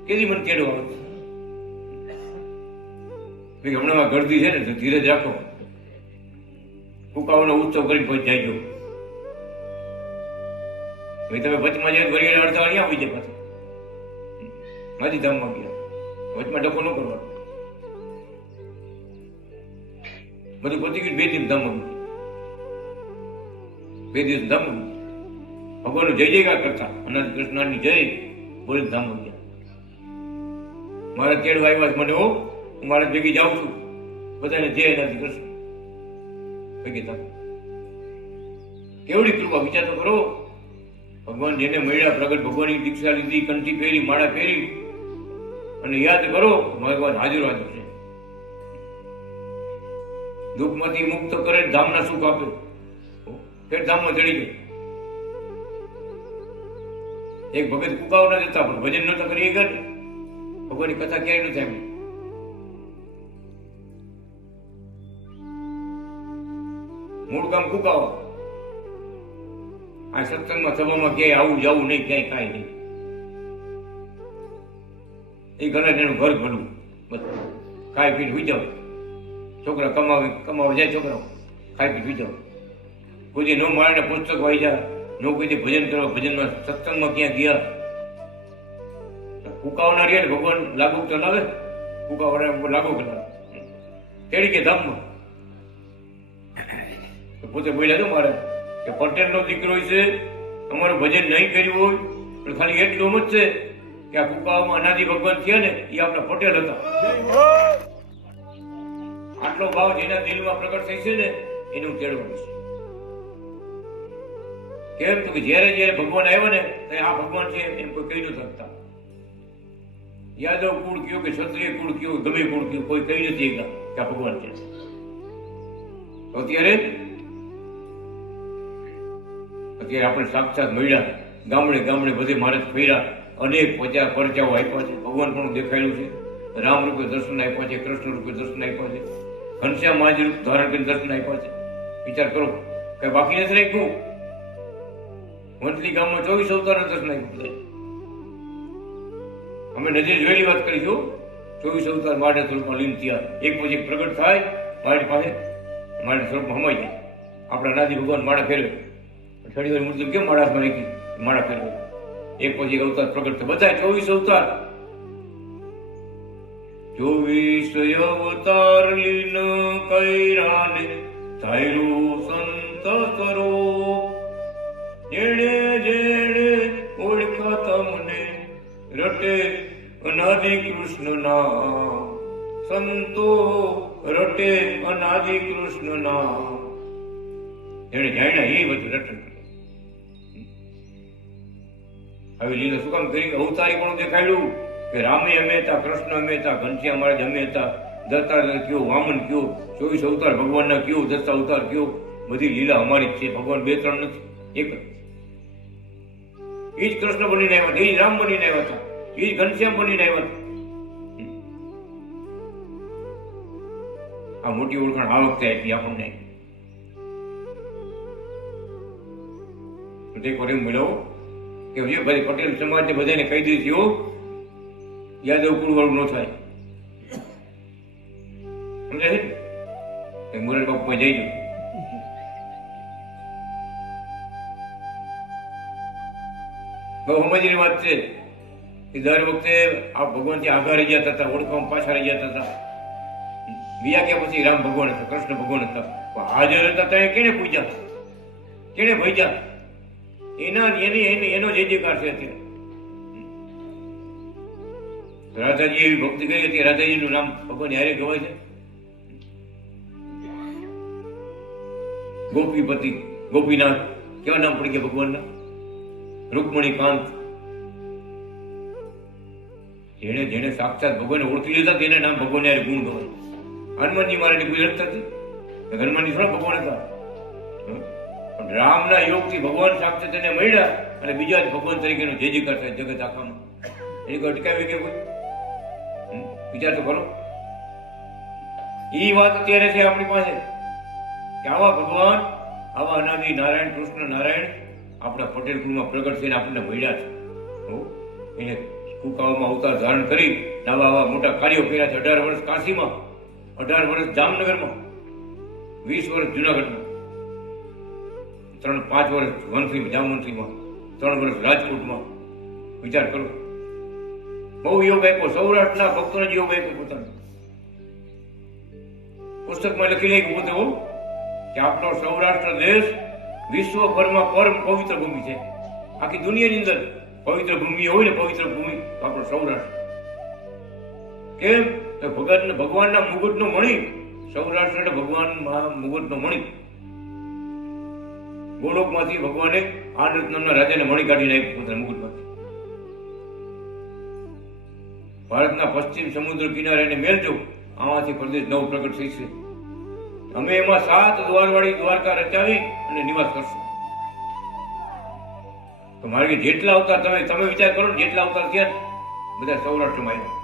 કેદી મને કેડો આવે. હમણાં ગરદી છે ને તો ધીરજ રાખો. કુકાઓનો ઉત્સવ કરીને પછી જાય જો તમે વચમાં જાય વરિયર અડધા અહીંયા આવી જાય પાછા માજી ધામમાં ગયા. વચમાં ડખો ન કરવાનો. બધું પતી ગયું. 2 દિવસ ધામમાં 2 દિવસ ધામમાં ભગવાનનો જય જયકાર કરતા અનાદ કૃષ્ણની જય બોલી ધામમાં ગયા. મારા તેડવા આવ્યા મને હું મારા ભેગી જાઉં છું. બધાને જય અનાદ કૃષ્ણ ભેગી ધામ. કેવડી કૃપા વિચાર તો કરો. ભગવાન જેને મળ્યા પ્રગટ ભગવાનની દીક્ષા લીધી, કંઠી પહેરી, માળા પહેરી અને યાદ કરો ભગવાન હાજર હાજર છે. દુઃખમાંથી મુક્ત કરે ધામના સુખ આપે. ફેર ધામમાં ચડી ગયો. એક ભગત કુકાઓ ના જતા પણ ભજન નતા કરી ગયા ને ભગવાનની કથા ક્યાંય ન થાય. મૂળ કામ કુકાઓ. આ સત્સંગમાં સભામાં ક્યાંય આવું જવું નહીં, ક્યાંય કાંઈ નહીં. એ ઘરે એનું ઘર ભરવું બધું. ખાઈ પીને સુઈ જાવ. છોકરા કમાવા જાય. છોકરાઓ ખાઈ પી સુઈ જાવ. કોઈ ન મારે પુસ્તક વાઈ જા. ન કોઈ ભજન કરવા. ભજનમાં સત્સંગમાં ક્યાં ગયા. કુકાવના રહ્યા ને ભગવાન લાગુ તો લાવે. કુકાવના લાગુ કરાવે. તેડી કે ધામમાં પોતે બોલ્યા તો મારે કે પટેલ નો દીકરો છે, તમારું ભજન નહીં કર્યું હોય પણ ખાલી એટલું જ છે કે આ કુકાઓમાં અનાદિ ભગવાન થયા ને એ આપણા પટેલ હતા. આટલો ભાવ જેના દિલમાં પ્રગટ થઈ છે ને એનું તેડવાનું છે. કેમ તો કે જયારે જયારે ભગવાન આવ્યો ને ત્યારે આ ભગવાન છે એમ કોઈ કહી ન શકતા. યાદવ કુળ કયો કે ક્ષત્રિય કુળ કયો ગમે કુળ કયો કોઈ કહી નથી કે આ ભગવાન છે. તો અત્યારે આપણે સાક્ષાત મળ્યા. ગામડે ગામડે બધે મહારાજ ફર્યા. અનેક પરચાઓ આપ્યા છે. ભગવાન પણ દેખાયેલું છે. રામ રૂપે દર્શન આપ્યા છે. કૃષ્ણ રૂપે દર્શન આપ્યા છે. ઘનશ્યામ મહારાજ રૂપ ધારણ કરીને દર્શન આપ્યા છે. વિચાર કરો કઈ બાકી નથી રાખ્યું. વંથલી ગામમાં 24 અવતારના દર્શન આપ્યું. અમે નજરે જોયેલી વાત કરીશું. 24 અવતાર મારે સ્વરૂપમાં લીન થયા. એક પછી એક પ્રગટ થાય મારી પાસે મારે સ્વરૂપમાં હમાઈ જાય. આપણા અનાદિ ભગવાન માળા ફેરવે. થોડી વાર મૂર્તિ કેમ માળામાં રાખી માળા ફેરવે. એક પછી એક અવતાર પ્રગટ થાય. બધા 24 અવતાર. 24 અવતાર લીન કૈરાને ધાયરું સંત કરો. જેણે જેણે ઓળખા તમને રટે અનાદિ કૃષ્ણ નામ. સંતો રટે અનાદિ કૃષ્ણ નામ. જેણે જાણ્યા એ બધું રટન. હવે લીલો શું કામ કરી? અવતારી પણ દેખાડ્યું કે રામે અમે હતા, કૃષ્ણ અમે હતા, ઘનશ્યામ મહારાજ અમે હતા, દત્તાત્રેય કયો, વામન કયો, 24 અવતાર ભગવાનના કયો, દત્ત અવતાર કયો, બધી લીલા અમારી જ છે. ભગવાન 2-3 નથી, એક જ. એ જ કૃષ્ણ બનીને આવ્યા હતા, એ જ રામ બનીને આવ્યા હતા, એ જ ઘનશ્યામ બનીને આવ્યા હતા. આ મોટી ઓળખાણ આ વખતે આપી આપણને. એક વાર એમ મળ્યો કે ભાઈ પટેલ સમાજ બધાને કહી દીધું યાદવ કુળ વાળું ન થાય. સમજે છે મોરારી બાપુ જઈ ગયું. બહુ સમજની વાત છે કે દર વખતે આ ભગવાન થી આઘા રહી જતા હતા, ઓળખવામાં પાછા રહી જતા હતા. બીજા કે પછી રામ ભગવાન હતા, કૃષ્ણ ભગવાન હતા, હાજર હતા ત્યાં કેને પૂજ્યા, કેને ભજ્યા? એનો જય જયકાર છે. અત્યારે રાધાજી એવી ભક્તિ કરી હતી. રાધાજી નું નામ ભગવાન હારે ગવાય છે. ગોપીપતિ, ગોપીનાથ, કેવા નામ પડી ગયા ભગવાનના? રૂકમણી કાંત. જેને જેને સાક્ષાત ભગવાને ઓળખી લીધા તેને નામ ભગવાન યાર ગુણ ગવાય. હનુમાનજી મહારાજની કોઈ રજ થતી? હનુમાનજી થોડા ભગવાન હતા. પણ રામના યોગથી ભગવાન સાક્ષાત એને મળ્યા અને બીજા જ ભગવાન તરીકેનો જે થાય જગત આખામાં. એની કોઈ અટકાવી કે કોઈ? વિચાર તો કરો. એ વાત અત્યારે છે આપણી પાસે કે આવા ભગવાન, આવા અનાદિ નારાયણ, કૃષ્ણ નારાયણ આપણા પટેલ કુળમાં પ્રગટ થઈને આપણને મળ્યા છે. એને કુકાઓમાં અવતાર ધારણ કરી આવા આવા મોટા કાર્યો કર્યા છે. 18 વર્ષ કાશીમાં, 18 વર્ષ જામનગરમાં, 20 વર્ષ જુનાગઢમાં, 5 વર્ષ વંથલીમાં, જામવંથલીમાં, 3 વર્ષ રાજકોટમાં. વિચાર કરો. બહુ યોગ આપ્યો. સૌરાષ્ટ્રના ભક્તોને જ યોગ આપ્યો પોતાનો. પુસ્તકમાં લખી લે પોતે કે આપણો સૌરાષ્ટ્ર દેશ વિશ્વભરમાં પરમ પવિત્ર ભૂમિ છે. આખી દુનિયાની અંદર પવિત્ર ભૂમિ હોય ને, પવિત્ર ભૂમિ તો આપણો સૌરાષ્ટ્ર. કેમ? તો ભગવાનના મુગટનો મણી. સૌરાષ્ટ્ર એટલે ભગવાન મુગટનો મણી. ગોલોકમાંથી ભગવાને આનંદ નામના રાજાને મણી કાઢી નાખ્યું પોતાના મુગટમાંથી. ભારતના પશ્ચિમ સમુદ્ર કિનારે એને મેલજો, આમાંથી પ્રદેશ નવો પ્રગટ થઈ છે. અમે એમાં 7 દ્વારવાળી દ્વારકા રચાવી અને નિવાસ કરશું. તો મારે જેટલા અવતાર તમે વિચાર કરો ને, જેટલા અવતાર થયા બધા સૌરાષ્ટ્રમાં આવ્યા.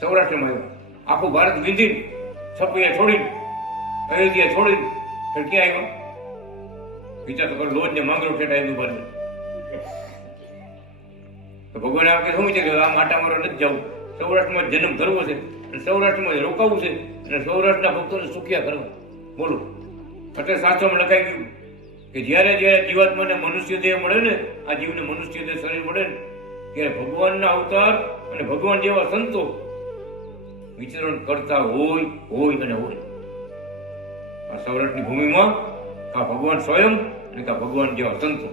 સૌરાષ્ટ્રમાં આવ્યા. આખું ભારત વિંધીને, છપિયા છોડીને, અયોધ્યા છોડીને ક્યાં આવ્યા? વિચાર તો કરો. લોજ ને માંગરો ઠેઠા એનું ભરે. તો ભગવાન આપણે શું છે કે આ માટા મારો નથી જવું, સૌરાષ્ટ્રમાં જન્મ ધરવો છે અને સૌરાષ્ટ્રમાં રોકાવું છે અને સૌરાષ્ટ્રના ભક્તોને સુખ્યા કરવા. બોલો. એટલે શાસ્ત્રોમાં લખાઈ ગયું કે જ્યારે જ્યારે જીવાત્માને મનુષ્ય દેહ મળે ને, આ જીવને મનુષ્ય દેહ શરીર મળે ને, ત્યારે ભગવાનના અવતાર અને ભગવાન જેવા સંતો વિચરણ કરતા હોય અને હોય. આ સૌરાષ્ટ્રની ભૂમિમાં કા ભગવાન સ્વયં અને કા ભગવાન જેવા સંતો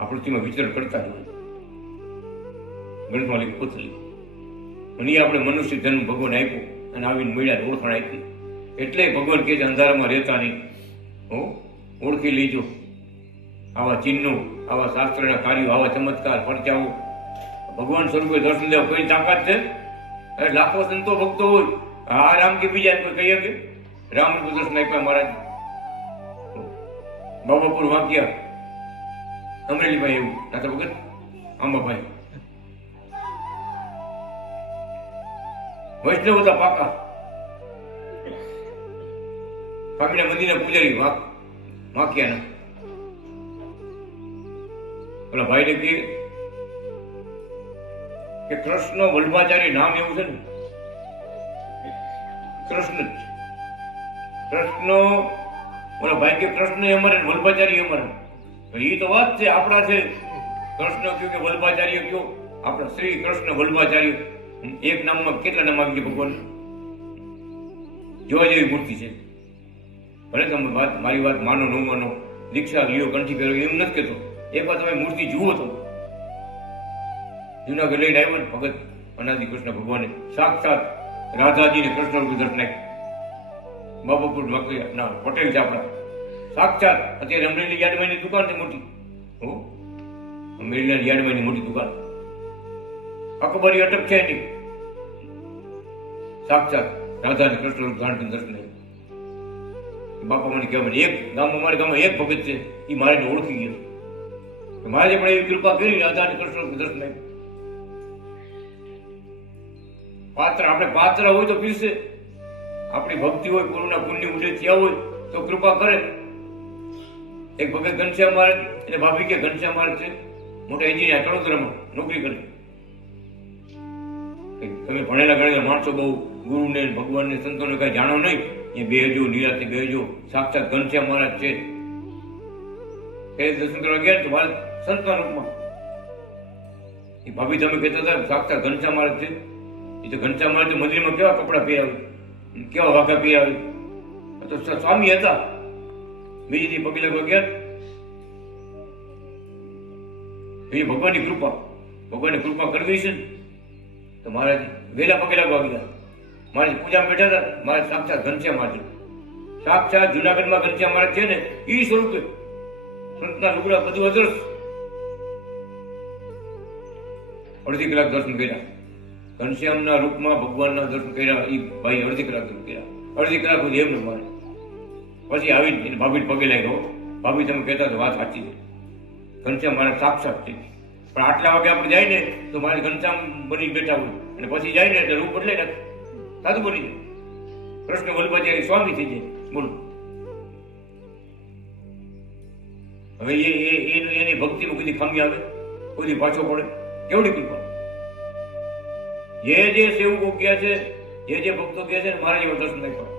આ પૃથ્વીમાં વિચરણ કરતા હોય. ગ્રંથમાં લીધું કોથળી અને આપણે મનુષ્ય જન્મ ભગવાન આપ્યો અને આવીને મળ્યા ઓળખાણ આપી. એટલે ભગવાન કે અંધારામાં રહેતા નહીં. ઓળખી લીજો. આવા ચિહ્નો, આવા શાસ્ત્રના કાર્યો, આવા ચમત્કાર, પરચાઓ ભગવાન સ્વરૂપે દર્શન દેવા કોઈ તાકાત છે? લાખો સંતો ભક્તો હોય. આ રામ કે બીજા કોઈ કહીએ કે રામ દર્શન આપ્યા મહારાજ. બાબાપુર વાંક્યા, અમરેલીભાઈ એવું નાતા વગર આંબાભાઈ વૈષ્ણવ હતા પાકા. સ્વામીના મંદિરના પૂજારી વાંક્યાના ઓલા ભાઈને કે કૃષ્ણ વલ્ભાચાર્ય નામ એવું છે ને, કૃષ્ણ ઓલા ભાઈ કે કૃષ્ણ અમારે, વલ્ભાચાર્ય અમારે. એ તો વાત છે, આપણા છે. કૃષ્ણ કયો કે વલ્ભાચાર્ય કયો, આપણા શ્રી કૃષ્ણ વલ્ભાચાર્ય. એક નામમાં કેટલા નામ આવી ગયા ભગવાન? જોવા જેવી મૂર્તિ છે. ભલે તમે મારી વાત માનો ન માનો, દીક્ષા લ્યો, કંઠી પહેરો, એમ નથી કહેતો. એક વાર તમે મૂર્તિ જુઓ તો જુનાગઢ લઈને આવ્યો ને ભગત અનાદિ કૃષ્ણ ભગવાને સાક્ષાત રાધાજીને કૃષ્ણ રૂપે દર્શન આપ્યું. બાબાપુર ના પટેલ છે આપણા સાક્ષાત. અત્યારે અમરેલી યાર્ડમાંની દુકાન છે મોટી. અમરેલી યાર્ડમાંની મોટી દુકાન. અકબરી અટક છે એની. સાક્ષાત રાધાને કૃષ્ણ રૂપ ધારણ કરીને દર્શન આપ્યું. બાપા મને કહેવાય એક ગામમાં, મારા ગામમાં એક ભગત છે, એ મારે ઓળખી ગયો. મારે પણ એવી કૃપા કરી રાધા અને કૃષ્ણ દર્શન આપ્યું. પાત્ર આપણે પાત્ર હોય તો પીરસે. આપણી ભક્તિ હોય, પૂર્ણના પુણ્ય ઉદય થયા હોય તો કૃપા કરે. એક ભગત ઘનશ્યામ મહારાજ, એટલે ભાભી કે ઘનશ્યામ મહારાજ છે મોટા એન્જિનિયર, કડોદરામાં નોકરી કરે. તમે ભણેલા ગણેલા માણસો બહુ ગુરુને, ભગવાનને, સંતોને કઈ જાણો નહીં, એ બેહજો, નિરાતે બેહજો. સાક્ષાત ઘનશ્યામ મહારાજ છે. એ દર્શન કરવા ગયા તો મારા સંતના રૂપમાં એ ભાભી તમે કહેતા હતા સાક્ષાત ઘનશ્યામ મહારાજ છે. એ તો ઘનશ્યામ મહારાજ મંદિરમાં કેવા કપડા પહેરાવે, કેવા વાઘા પહેરાવે. તો સ્વામી હતા. બીજી પગે લગવા ગયા. એ ભગવાનની કૃપા, ભગવાનની કૃપા કરવી છે ને તો મહારાજ વહેલા પગે લાગવા ગયા. મારી પૂજા બેઠા હતા. મારા સાક્ષાત ઘનશ્યામ મહારાજ સાક્ષાત જુનાગઢમાં ઘનશ્યામ મહારાજ છે ને ઈ સ્વરૂપે સંતના લુગડા બધું અદર્શ. અડધી કલાક દર્શન કર્યા ઘનશ્યામના રૂપમાં ભગવાનના દર્શન કર્યા. ઈ ભાઈ અડધી કલાક દર્શન કર્યા. અડધી કલાક સુધી એમને મારે પછી આવીને એને ભાભી પગે લાગ્યો. ભાભી તમે કહેતા તો વાત સાચી છે, ઘનશ્યામ મારા સાક્ષાત છે. પણ આટલા વાગે આપણે જાય ને તો મારે ઘનશ્યામ બની બેઠા હોય અને પછી જાય ને એટલે રૂપ બદલે ને સાધુ બની જાય. કૃષ્ણ વલ્લભાચાર્ય સ્વામી થઈ જાય. બોલો હવે એની ભક્તિમાં કોઈ ખામી આવે, કોઈ પાછો પડે? કેવડી કૃપા! જે સેવકો ગયા છે, જે ભક્તો ગયા છે ને મારા જેવા દર્શન આપ્યા,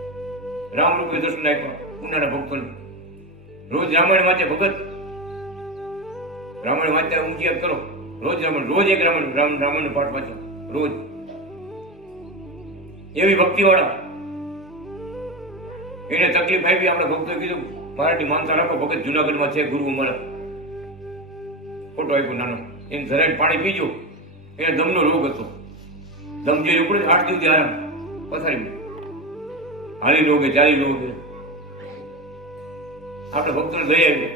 રામ રૂપે દર્શન આપ્યા ઉનાના ભક્તોને. રોજ રામાયણ વાંચે ભગત, રામાયણ વાંચતા ઊંચી યાદ કરો. રોજ એક રામાયણ પાઠ વાંચો રોજ. એવી ભક્તિ વાળા. એને તકલીફ આવી, આપણે ભક્તોએ કીધું મરાઠી માનતા રાખો, ભગત જુનાગઢમાં છે ગુરુ અમારા. ફોટો આપ્યો નાનો, એને જરાય પાણી પીજો. એને દમનો રોગ હતો, દમ જે ઉપડે 8 દિવસ આરામ પથારી હાલી રોગે ચાલી રોગે. આપણે ભક્તોને દયા આવી,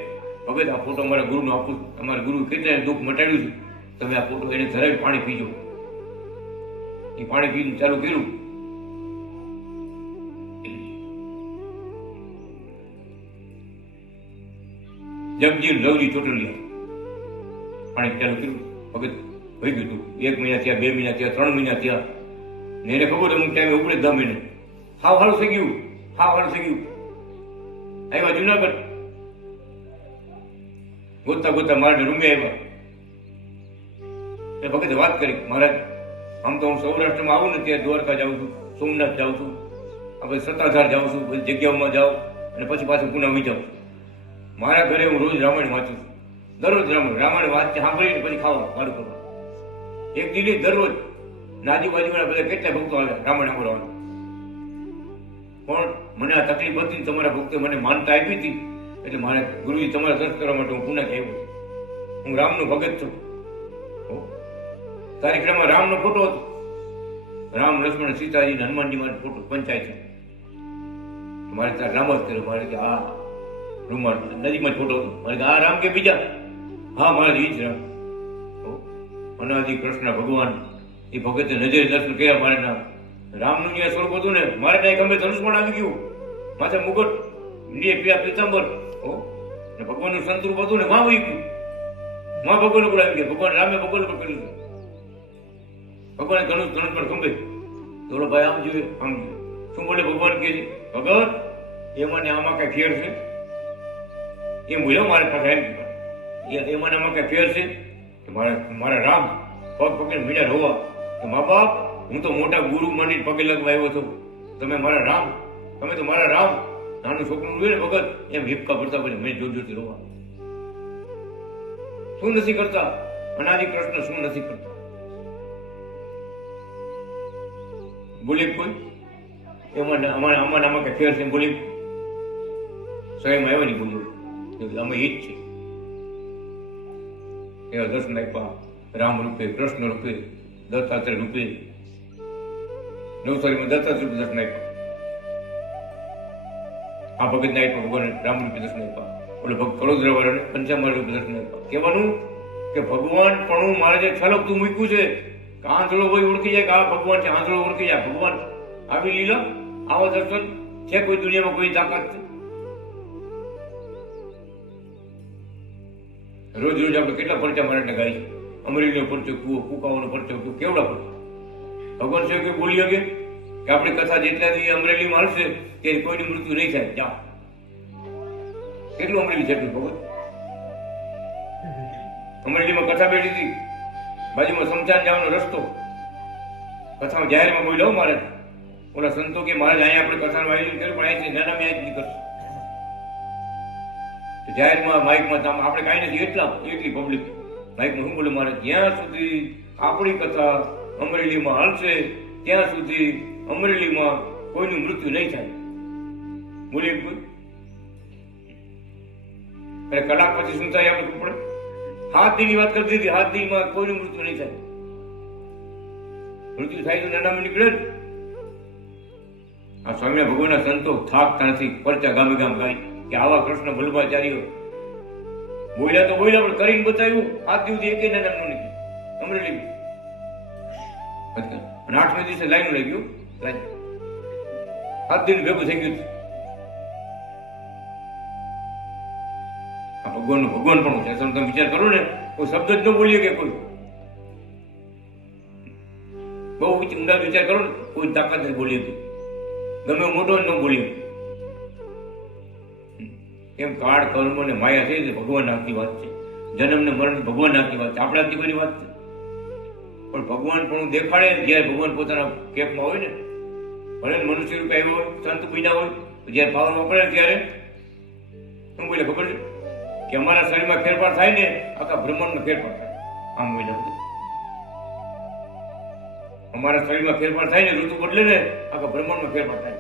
ભગત આ ફોટો અમારા ગુરુનો આપું, અમારા ગુરુ કેટલા દુઃખ મટાડ્યું છે, તમે આ ફોટો એને જરાય પાણી પીજો. એ પાણી પીને ચાલુ કર્યું. જગજી લવજી ચોટલિયા પાણી ચાલુ કર્યું. ભગત થઈ ગયું હતું. 1 મહિના થયા, 2 મહિના થયા, 3 મહિના થયા ને એને ખબર અમુક ટાઈમે ઉપડે 10 મહિને હાવ હારું થઈ ગયું. આવ્યા જુનાગઢ, ગોતતા મારા રૂમે આવ્યા. એ ભગતે વાત કરી, મહારાજ આમ તો હું સૌરાષ્ટ્રમાં આવું ને ત્યાં દ્વારકા જાઉં છું, સોમનાથ જાઉં છું, આપણે સત્તાધાર જાઉં છું, બધી જગ્યાઓમાં જાઉં અને પછી પાછું પુના આવી જાઉં. મારા ઘરે હું રોજ રામાયણ વાંચું છું, દરરોજ રામાયણ વાંચી સાંભળીને પછી ખાવા મારું કરવા. એક દિલ્હી દરરોજ આજુબાજુના બધા કેટલા ભક્તો આવ્યા રામાયણ સાંભળવાનું. પણ મને આ તકલીફ હતી, તમારા ભક્તો મને માનતા આપી હતી, એટલે મારે ગુરુજી તમારા દર્શન કરવા માટે હું પુના આવ્યો. હું રામનો ભગત છું. તારીખમાં રામનો ફોટો હતો, રામ લક્ષ્મણ સીતાજી હનુમાનજી મારો ફોટો પંચાયત છે. મારે ત્યાં રામ જ કર્યો. મારે કે આ રૂમાલ નજીકમાં જ ફોટો હતો. મારે આ રામ કે બીજા? હા મારે ઈ જ રામ. અનાદિ કૃષ્ણ ભગવાન એ ભગતે નજરે દર્શન કર્યા. મારે નામ રામનું જે સ્વરૂપ હતું ને, મારે ત્યાં ગમે ધનુષ પણ આવી ગયું, માથે મુગટ, પીળા પીતાંબર, ને ભગવાનનું સંતરૂપ હતું ને માં આવી ગયું. માં ભગવાન ઉપર આવી ગયા. ભગવાન રામે ભગવાન ઉપર કર્યું. ભગવાને ધનુષ પર ખંભે થોડો ભાઈ આમ જોઈએ, આમ જોઈએ. શું બોલે ભગવાન કે છે, ભગત એમાં ને આમાં કઈ ફેર છે? એમ બોલ્યો મારે પાસે એમાં આમાં કઈ ફેર છે? મારા રામ પગ પકડીને મીડા રોવા કે મા બાપ, હું તો મોટા ગુરુ માની પગે લગવા આવ્યો છું, તમે મારા રામ, તમે તો મારા રામ. નાનું છોકરું ને ભગત એમ હિપકા ભરતા પછી મેં જોરથી રોવા. શું નથી કરતા અનાદિ કૃષ્ણ, શું નથી કરતા? બોલી કોઈ આમાં કઈ ફેર છે? બોલી સ્વયં આવ્યો નહીં બોલ્યો, અમે ઈ જ છે. એવા દર્શન આપ્યા રામ રૂપે, કૃષ્ણ રૂપે, દત્તાત્રેય રૂપે. નવસારીમાં દત્તાત્રેય રૂપે દર્શન આપ્યા. આ ભગતને આપ્યા ભગવાન રામ રૂપે દર્શન આપ્યા. ઓલો ભક્ત કડોદરા વાળાને પંચામૃત રૂપે દર્શન આપ્યા. કહેવાનું કે ભગવાન પણ મારે જે છલકતું મૂક્યું છે કે આંધળો હોય ઓળખી જાય કે આ ભગવાન છે, આંધળો ઓળખી જાય ભગવાન. આવી લીલા, આવા દર્શન છે કોઈ દુનિયામાં કોઈ તાકાત છે? રોજ આપણે કેટલા પરચા મરાઠને ગાય, અમરેલીનો પરચો કુવો, કુકાવાનો પરચો કુવો, કેવડા પરચો. ભગવાન છે કે બોલી શકે કે આપણી કથા જેટલા દી અમરેલીમાં હશે કે કોઈનું મૃત્યુ નહીં થાય? જા કેટલું અમરેલી છે એટલું ભગવાન. અમરેલીમાં કથા બેઠી હતી, બાજુમાં શમશાન જવાનો રસ્તો, કથામાં જાહેરમાં બોલ્યો મહારાજ. ઓલા સંતો કે મહારાજ અહીંયા આપણે કથાનું આયોજન કર્યું પણ અહીંથી નાના મેં જ કરશું. જાહેરમાં માઇકમાં આપણે કાંઈ નથી, એટલી પબ્લિક માઇકમાં શું બોલે મારે, જ્યાં સુધી આપણી કથા અમરેલીમાં હાલશે ત્યાં સુધી અમરેલીમાં કોઈનું મૃત્યુ નહીં થાય. બોલીએ કોઈ? અરે કલાક પછી શું થાય આપણે પડે? 7 દીની વાત કરી દીધી, 7 દીમાં કોઈનું મૃત્યુ નહીં થાય. મૃત્યુ થાય તો નાનામાં નીકળે જ. આ સ્વામિનારાયણ ભગવાનના સંતો થાકતા નથી, પરચા ગામે ગામ ગાય કે આવા કૃષ્ણ વલ્લભાચાર્યો બોલ્યા તો બોલ્યા, પણ કરીને બતાવ્યું. આજ દિવસે એકે નામનું નથી અમરેલી. અને 8મે દિવસે લાઈન લઈ ગયું, લાઈન 7 દિન ભેગું થઈ ગયું. આ ભગવાનનું ભગવાન પણ છે. તમે વિચાર કરો ને, કોઈ શબ્દ જ ન બોલીએ કે કોઈ બહુ ઊંડા વિચાર કરો ને, કોઈ તાકાત નથી બોલી હતી, ગમે મોટો ન બોલી. એમ કાળ કર્મ ને માયા છે ભગવાન આખી વાત છે. જન્મ ને મરણ ભગવાન આખી વાત છે, આપણે આખી બધી વાત છે. પણ ભગવાન પણ દેખાડે જયારે ભગવાન પોતાના કેફમાં હોય ને, ભલે મનુષ્ય રૂપે આવ્યો હોય, સંત બન્યા હોય, જયારે પાવરમાં પડે ત્યારે શું બોલે ખબર છે કે અમારા શરીરમાં ફેરફાર થાય ને, આખા બ્રહ્માંડમાં ફેરફાર થાય. આમ બોલ્યા અમારા શરીરમાં ફેરફાર થાય ને, ઋતુ બદલે ને, આખા બ્રહ્માંડમાં ફેરફાર થાય.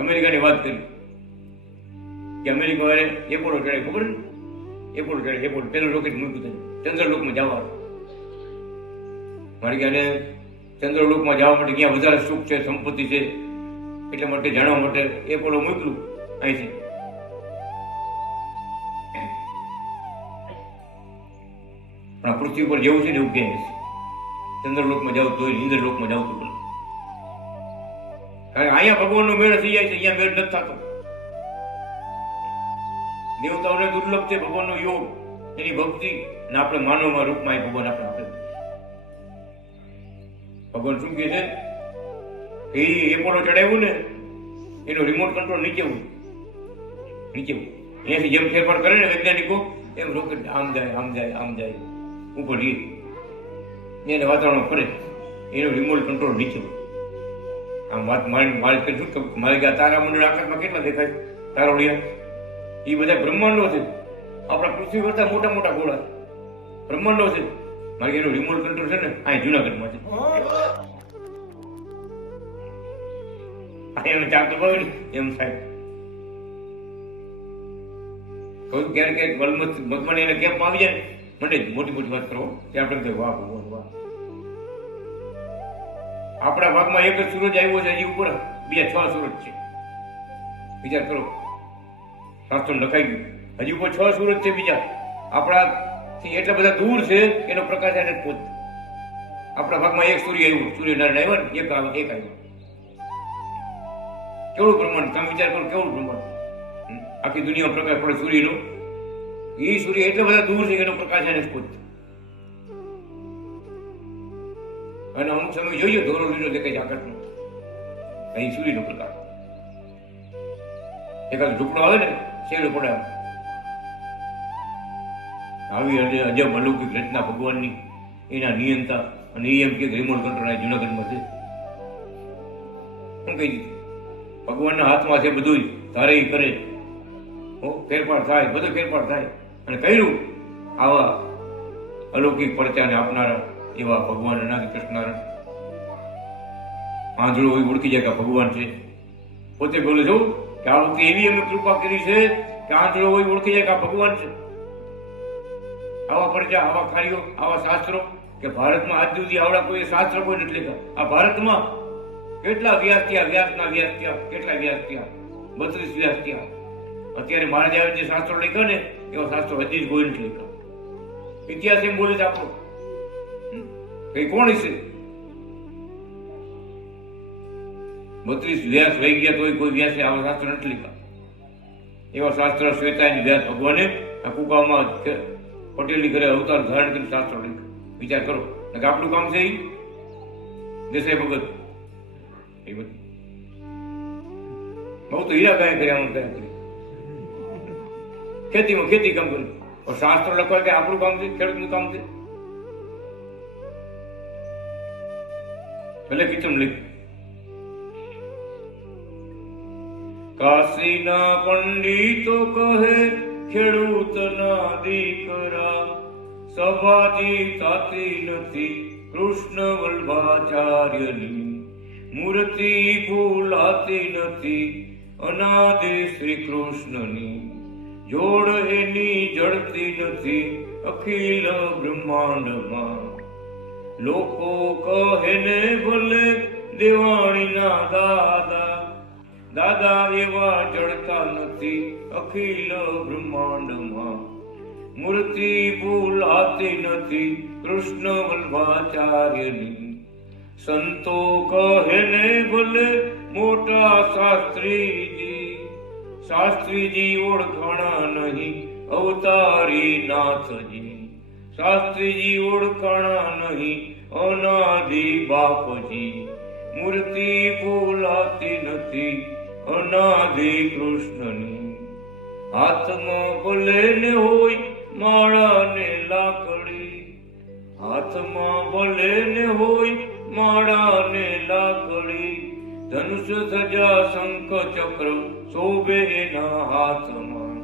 અમેરિકાની વાત કરી કે અમેરિકા વાળે એપોલો ચડે, ખબર ને? એપોલો ચડે, એપોલો પેલું રોકેટ મૂક્યું ચંદ્રલોકમાં જવા. મારી કે ચંદ્રલોકમાં જવા માટે ક્યાં વધારે સુખ છે, સંપત્તિ છે, એટલા માટે જાણવા માટે એપોલો મોકલું અહીંથી. પણ પૃથ્વી પર જેવું છે ને એવું ક્યાંય નથી. ચંદ્રલોકમાં જાવ તો ઇન્દ્રલોકમાં જાવ તો, કારણ કે અહીંયા ભગવાનનો મેળ થઈ જાય છે, અહીંયા મેળ નથી થતો. દેવતાઓને દુર્લભ છે ભગવાનનો યોગ, એની ભક્તિ, ને આપણે માનવમાં રૂપમાં ભગવાન આપણે આપે. ભગવાન શું કહે છે કે એપોલો ચડાવ્યું ને, એનો રિમોટ કંટ્રોલ નીચે હોય, નીચે હોય. અહીંયાથી જેમ ફેરફાર કરે ને વૈજ્ઞાનિકો, એમ રોકેટ આમ જાય, આમ જાય, આમ જાય, ઉપર રહે, એને વાતાવરણ ફરે, એનો રિમોટ કંટ્રોલ નીચે હોય. આમ વાત મારી કરીશું કે મારી ગયા તારા મંડળ આકાશમાં કેટલા દેખાય, તારોડિયા, એ બધા બ્રહ્માંડો છે. આપણા પૃથ્વી કરતા મોટા મોટા ગોળા બ્રહ્માંડો છે. મારી એનો રિમોટ કંટ્રોલ છે ને અહીં જુનાગઢમાં છે. એમ ચાલતો ભાવ એમ થાય. કહ્યું ક્યારેક ક્યારેક ભગવાન એને કેમ આવી જાય મને મોટી મોટી વાત કરો ત્યાં આપણે વાહ ભગવાન વાહ. આપણા ભાગમાં એક જ સૂરજ આવ્યો છે, હજી ઉપર બીજા 6 સૂરજ છે. વિચાર કરો, શાસ્ત્રો લખાઈ ગયું, હજી ઉપર 6 સૂરજ છે બીજા. આપણાથી એટલા બધા દૂર છે, એનો પ્રકાશ એને પહોંચ. આપણા ભાગમાં એક સૂર્ય આવ્યું, સૂર્યનારાયણ આવ્યો ને, એક આવ્યો. કેવડું બ્રહ્માંડ, તમે વિચાર કરો કેવડું બ્રહ્માંડ. આખી દુનિયામાં પ્રકાશ પડે સૂર્યનો, એ સૂર્ય એટલા બધા દૂર છે, એનો પ્રકાશ એને પહોંચ. અને અમુક સમય જોઈએ ધોરો લીલો દેખાય છે આકાશનો, અહીં સૂર્યનો પ્રકાશ. એકાદ ઢુકડો આવે ને, શેલો પડે આવી અજબ અલૌકિક રચના ભગવાનની, એના નિયંતા. અને એ એમ કે રિમોટ કંટ્રોલ આ જુનાગઢમાં છે. શું કહી દીધું? ભગવાનના હાથમાં છે બધું, ધારે એ કરે, ફેરફાર થાય, બધો ફેરફાર થાય. અને કર્યું આવા અલૌકિક પરચાને આપનારા એવા ભગવાન અનાદિ કૃષ્ણનારાયણ. આંધળો હોય ઓળખી જાય કે ભગવાન છે. પોતે બોલે છો કે આ વખતે એવી અમે કૃપા કરી છે કે આંધળો હોય ઓળખી જાય કે આ ભગવાન છે. આવા પરચા, આવા કાર્યો, આવા શાસ્ત્રો કે ભારતમાં આજ સુધી આવડા કોઈ શાસ્ત્ર કોઈ નથી લેતા. આ ભારતમાં કેટલા વ્યાસ થયા, વ્યાસના વ્યાસ થયા, કેટલા વ્યાસ થયા, 32 વ્યાસ થયા. અત્યારે મહારાજ જે શાસ્ત્રો લખ્યા ને, એવા શાસ્ત્રો હજી જ કોઈ નથી લખ્યા. ઇતિહાસ એમ બોલે છે આપણો, કઈ કોણ છે? 32 વ્યાસ રહી ગયા તોય કોઈ વ્યાસે આવા શાસ્ત્ર નથી લખ્યા. એવા શાસ્ત્ર શ્વેતાયન વ્યાસ ભગવાને આ કુકામાં પટેલની ઘરે અવતાર ધારણ કરી શાસ્ત્રો લખ્યા. વિચાર કરો, આપણું કામ છે દેસાઈ ભગત એ બધું બહુ તો હીરા કાંઈ કર્યા આમ કર્યા કરી, ખેતીમાં ખેતી કામ કર્યું. શાસ્ત્રો લખવા કે આપણું કામ છે, ખેડૂતનું કામ છે. ભલે કિચમ લખ્યું. કાશીના પંડિતો કહે ખેડૂતના દીકરા, સભાજી તાતી નથી કૃષ્ણ વલ્લભાચાર્યની, મૂર્તિ ભૂલાતી નથી અનાદિ શ્રી કૃષ્ણની, જોડ એની જડતી નથી અખિલ બ્રહ્માંડમાં. લોકો કહે ને ભલે દેવાણીના દાદા, દાદા એવા જડતા નથી અખિલ બ્રહ્માંડમાં, મૂર્તિ ભૂલાતી નથી કૃષ્ણ વલ્ભાચાર્યની. સંતો કહે ને ભલે મોટા શાસ્ત્રીજી, શાસ્ત્રીજી ઓળખાણા નહીં અવતારી નાથજી, શાસ્ત્રીજી ઓળખાણા નહીં અનાદિ બાપજી, મૂર્તિ ભૂલાતી નથી અનાદિ કૃષ્ણની. હાથમાં ભલે ને હોય માળા ને લાકડી, હાથમાં ભલે ને હોય માળા ને લાકડી, ધનુષ ધજા શંખ ચક્ર શોભે એના હાથમાં,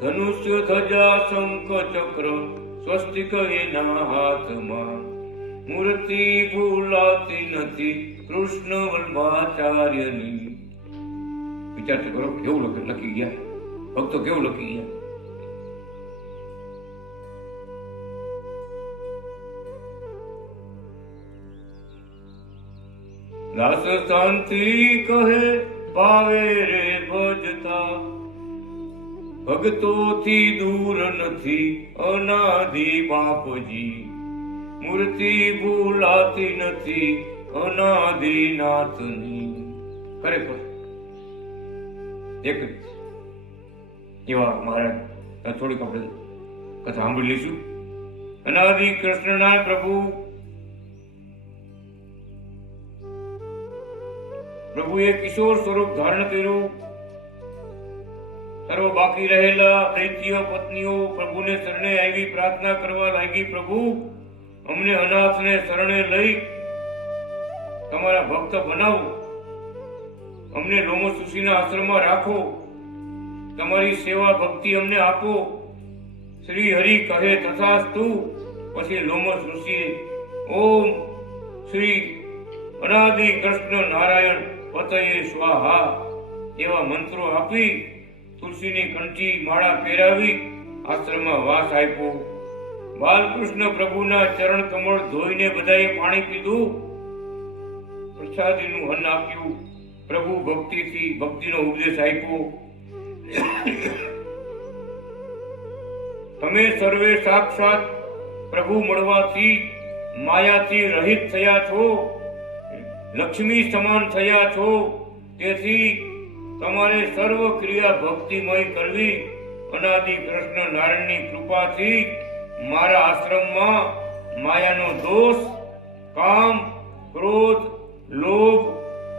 ધનુષ ધજા શંખ ચક્ર સ્વસ્તિક એના હાથમાં, મૂર્તિ ભૂલાતી નથી કૃષ્ણ વલ્ભાચાર્યની. વિચાર તો કરો કેવું લખી ગયા ભક્તો, કેવું લખી ગયા. દાસ શાંતિ કહે પાવે રે ભજતા, ભક્તોથી દૂર નથી અનાદિ બાપજી, મૂર્તિ ભૂલાતી નથી અનાદિ નાથની. ખરેખર એક એવા મહારાજ થોડીક આપણે કથા સાંભળી લઈશું. અનાદિ કૃષ્ણના પ્રભુએ કિશોર સ્વરૂપ ધારણ કર્યું. સર્વ બાકી રહેલા દૈત્ય પત્નીઓ પ્રભુને શરણે આવી પ્રાર્થના કરવા લાગી, પ્રભુ અમને અનાથને શરણે લઈ તમારા ભક્ત બનાવો, અમને લોમસુષીના આશ્રમમાં રાખો, તમારી સેવા ભક્તિ અમને આપો. શ્રી હરિ કહે તથાસ્તુ. પછી લોમસુષીએ ઓમ શ્રી અનાદિ કૃષ્ણ નારાયણ પતયે સ્વાહા એવા મંત્રો આપી તુલસીની કંઠી માળા પહેરાવી આશ્રમમાં વાસ આપ્યો. બાલકૃષ્ણ પ્રભુના ચરણ કમળ ધોઈને બધાએ પાણી પીધું, પ્રસાદીનું અન્ન આપ્યું, પ્રભુ ભક્તિનો ઉપદેશ આપ્યો. તમે સર્વે સાક્ષાત પ્રભુ મળવાથી માયાથી રહિત થયા છો, લક્ષ્મી સમાન થયા છો, તેથી તમારે સર્વ ક્રિયા ભક્તિમય કરવી. અનાદિ કૃષ્ણ નારાયણની કૃપાથી મારા આશ્રમમાં માયાનો દોષ, કામ, ક્રોધ, લોભ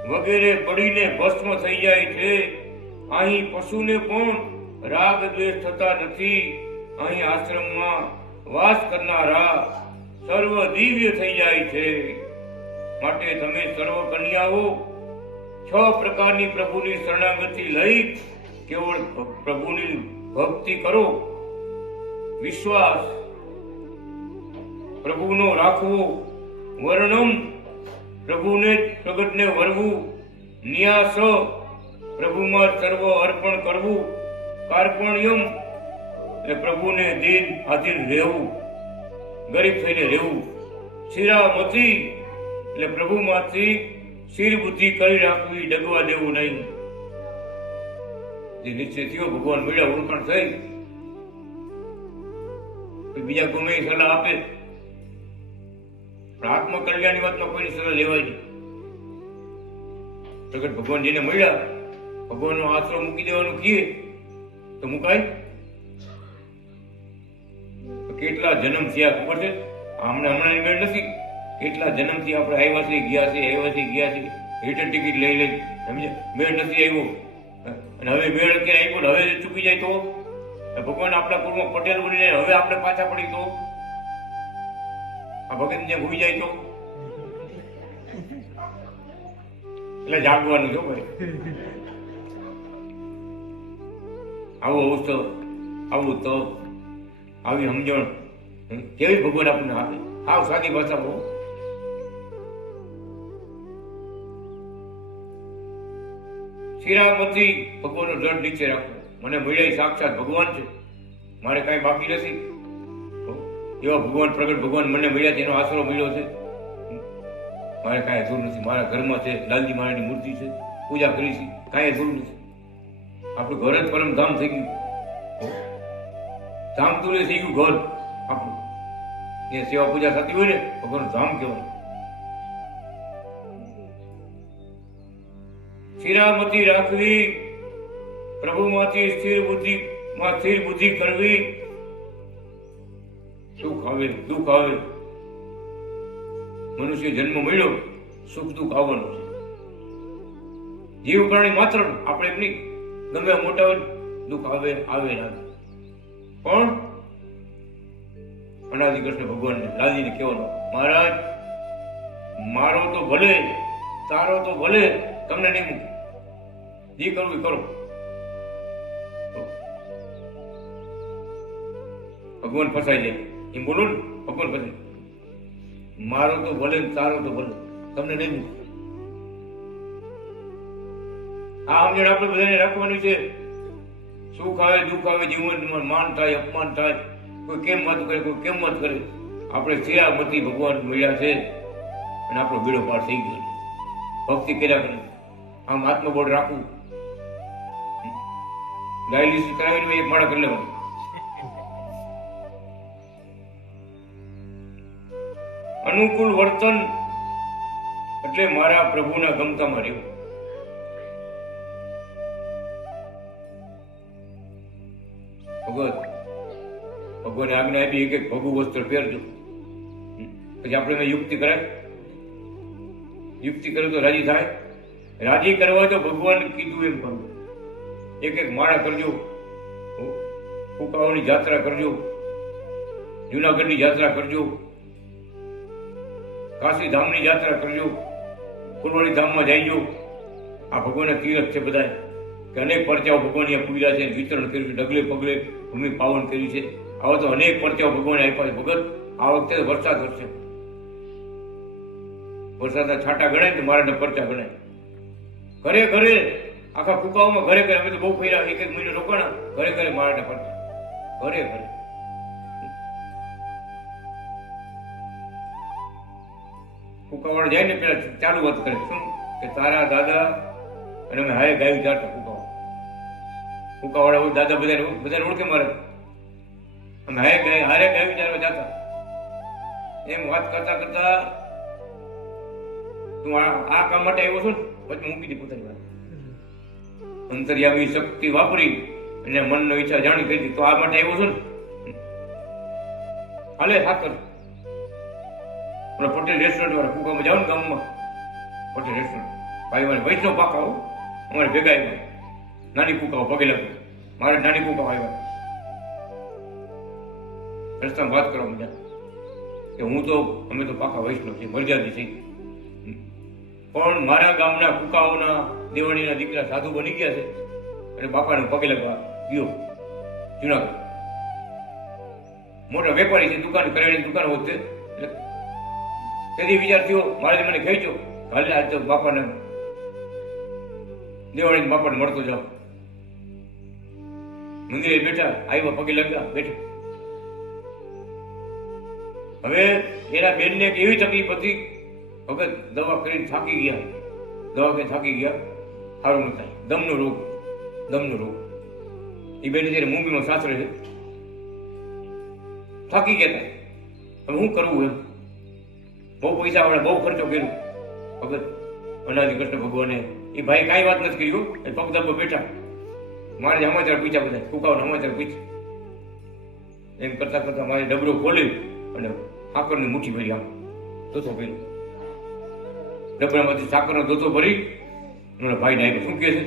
વગેરે બળીને ભસ્મ થઈ જાય છે. અહીં પશુને પણ રાગ દ્વેષ થતા નથી. અહીં આશ્રમમાં વાસ કરનારા સર્વ દિવ્ય થઈ જાય છે. માટે તમે સર્વ કન્યાઓ 6 પ્રકારની પ્રભુની શરણાગતિ લઈ કેવળ પ્રભુની ભક્તિ કરો. વિશ્વાસ પ્રભુનો રાખવો, વર્ણમ પ્રભુને પ્રગટને વરવું, ન્યાસ પ્રભુમાં સર્વ અર્પણ કરવું, કાર્પણ્યમ એટલે પ્રભુને દિન આધીન રહેવું, ગરીબ થઈને રહેવું, શિરામતી એટલે પ્રભુમાંથી શિર બુદ્ધિ કરી રાખવી, ડગવા દેવું નહીં. જે નિશ્ચય થયો ભગવાન મળ્યા, ઓળખાણ થઈ, બીજા ગમે એ સલાહ આપે પણ આત્મકલ્યાણની વાતમાં કોઈની સલાહ લેવાય નહીં. પ્રગટ ભગવાન જેને મળ્યા ભગવાનનો આશરો મૂકી દેવાનું કીએ તો મુકાય. કેટલા જન્મ થયા ખબર છે? હમણાં મેળ નથી. કેટલા જન્મથી આપણે આવ્યા છીએ ગયા છે, રિટર્ન ટિકિટ લઈ લઈ, સમજે મેળ નથી આવ્યો, અને હવે મેળ અત્યારે આવ્યો હવે ચૂકી જાય તો ભગવાન આપણા પૂર્વમાં પટેલ બની જાય, હવે આપણે પાછા પડી તો આ ભગત જ્યાં ભૂઈ જાય તો એટલે જાગવાનું છો ભાઈ. આવો અવસર, આવું તો આવી સમજણ કેવી ભગવાન આપણને આપે. આવ સાદી ભાષા બહુ શિરામતી ભગવાનનો જળ નીચે રાખવો. મને મળ્યા સાક્ષાત ભગવાન છે, મારે કઈ બાકી નથી. એવા ભગવાન પ્રગટ ભગવાન મને મળ્યા છે, એનો આશરો મળ્યો છે. મારે કાંઈ જરૂર નથી. મારા ઘરમાં છે લાલજી મહારાજની મૂર્તિ છે, પૂજા કરી છે, કાંઈ જરૂર નથી. આપણું ઘર જ પરમ ધામ થઈ ગયું. ધામ તુલે થઈ ગયું ઘર આપણું. એ સેવા પૂજા થતી હોય ને ભગવાનનું ધામ કહેવાય. સ્થિરામતી રાખવી, પ્રભુમાંથી સ્થિર બુદ્ધિ કરવી. સુખ આવે દુઃખ આવે, મનુષ્ય જન્મ મળ્યો, સુખ દુઃખ આવવાનું છે. જીવ પ્રાણી માત્ર, આપણે એમ નહીં, ગમે મોટા દુઃખ આવે આવે ના આવે. પણ અનાદિ કૃષ્ણ ભગવાનને લાલજીને કહેવાનું, મહારાજ મારો તો ભલે, તારો તો ભલે, તમને નહીં મૂકું, જે કરવું એ કરો. ભગવાન ફસાઈ જાય એમ બોલો ને, ભગવાન ફસાય. મારો તો ભલે, તારો તો ભલે, તમને નહીં મૂકું. આ સમજણ આપણે બધાને રાખવાની છે. સુખ આવે દુઃખ આવે, જીવનમાં માન થાય અપમાન થાય, કોઈ કેમ વાત કરે, કોઈ કેમ વાત કરે. આપણે સ્થિરામતી ભગવાન મળ્યા છે અને આપણો બેડો પાર થઈ ગયો છે. ભક્તિ કર્યા કરે, આમ આત્મબળ રાખવું. ડાયાલિસિસ કરાવીને એક માળા કરી લેવાનું. અનુકૂળ વર્તન એટલે મારા પ્રભુના ગમતામાં રહેવું. ભગવાને આજ્ઞા આપી એક ભગુ વસ્ત્ર પહેરજો. પછી આપણે યુક્તિ કરાય, યુક્તિ કરે તો રાજી થાય. રાજી કરવા તો ભગવાન કીધું એમ કરવું. એક માળા કરજો, ફુકાઓની જાત્રા કરજો, જુનાગઢની જાત્રા કરજો, કાશી ધામની જાત્રા કરજો, ફુલવાડી ધામમાં જઈજો. આ ભગવાનના તીરથ છે બધા, કે અનેક પરચાઓ ભગવાન અહીંયા પૂર્યા છે, વિતરણ કર્યું છે, ડગલે પગલે ભૂમિ પાવન કર્યું છે. આવા તો અનેક પરચાઓ ભગવાને આપ્યા છે. ભગત આ વખતે વરસાદ વરસે, વરસાદના છાંટા ગણાય ને મારાના પરચા ગણાય. ઘરે ઘરે આખા ફૂકાઓમાં ઘરે ઘરે, અમે તો બહુ ફર્યા, એક એક મહિનો રોકાણા, ઘરે ઘરે મારાના પરચા, ઘરે ઘરે. ફૂકાવાળા જાય ને પેલા ચાલુ વાત કરે, શું કે તારા દાદા અને અમે હારે ગાયું જાતા. ફૂકાવાળા દાદા બધા ઓળખે મારે, અમે હારે ગાયું ચાલવા જતા. એમ વાત કરતા કરતા તું આ કામ માટે આવ્યો છો ને, પછી મૂકી દી પોતાની વાત. અંતર્યામી શક્તિ વાપરી અને મનનો ઈચ્છા જાણી કરી, તો આ માટે આવ્યો છો ને, હાલે સાકર પટેલ રેસ્ટોરન્ટ વાળા ફૂકામાં જાવ ને ગામમાં, પટેલ રેસ્ટોરન્ટ ભાઈ વૈષ્ણવ પાકાઓ અમારે ભેગા આવ્યા. નાની ફૂકાઓ પગે લાગ્યું, મારા નાની ફૂકાઓ આવ્યા. રસ્તામાં વાત કરવા મજા કે અમે તો પાકા વૈષ્ણવ છે, મર્યાદિત છે. પણ મારા ગામના ફૂકાઓના દેવાણીના દીકરા સાધુ બની ગયા છે અને બાપાને પગે લાગવા ગયો જુનાગઢ. મોટા વેપારી છે, દુકાન કરેલી દુકાન હોતે. તેથી વિચાર થયો, મારે મને ખેંચ્યો, હાલે આજ તો બાપાને દેવાણી બાપાને મળતો જાઓ. મંદિરે બેઠા, આવ્યા પગે લાગ્યા, બેઠા. હવે એના બેનને એક એવી તકલીફ હતી, વખત દવા કરીને થાકી ગયા, સારું ન થાય, દમનો રોગ. એ બેન જયારે મુંબઈમાં સાસરે છે, થાકી ગયા હતા. હવે શું કરવું એમ, બહુ પૈસા વાળા, બહુ ખર્ચો કર્યો. ભગત અનાદિ કૃષ્ણ ભગવાને એ ભાઈ કાંઈ વાત નથી કર્યું, એ પગ દબો બેઠા. મારે સમાચાર પૂછ્યા, બધા ફૂકાઓને સમાચાર પૂછ્યા. એમ કરતા કરતા મારે ડબરો ખોલ્યો અને સાકરની મુઠ્ઠી ભરી, આમ દોતો ભર્યો. ડબરામાંથી સાકરનો દોતો ભરી ભાઈને આપ્યો. શું કહે છે,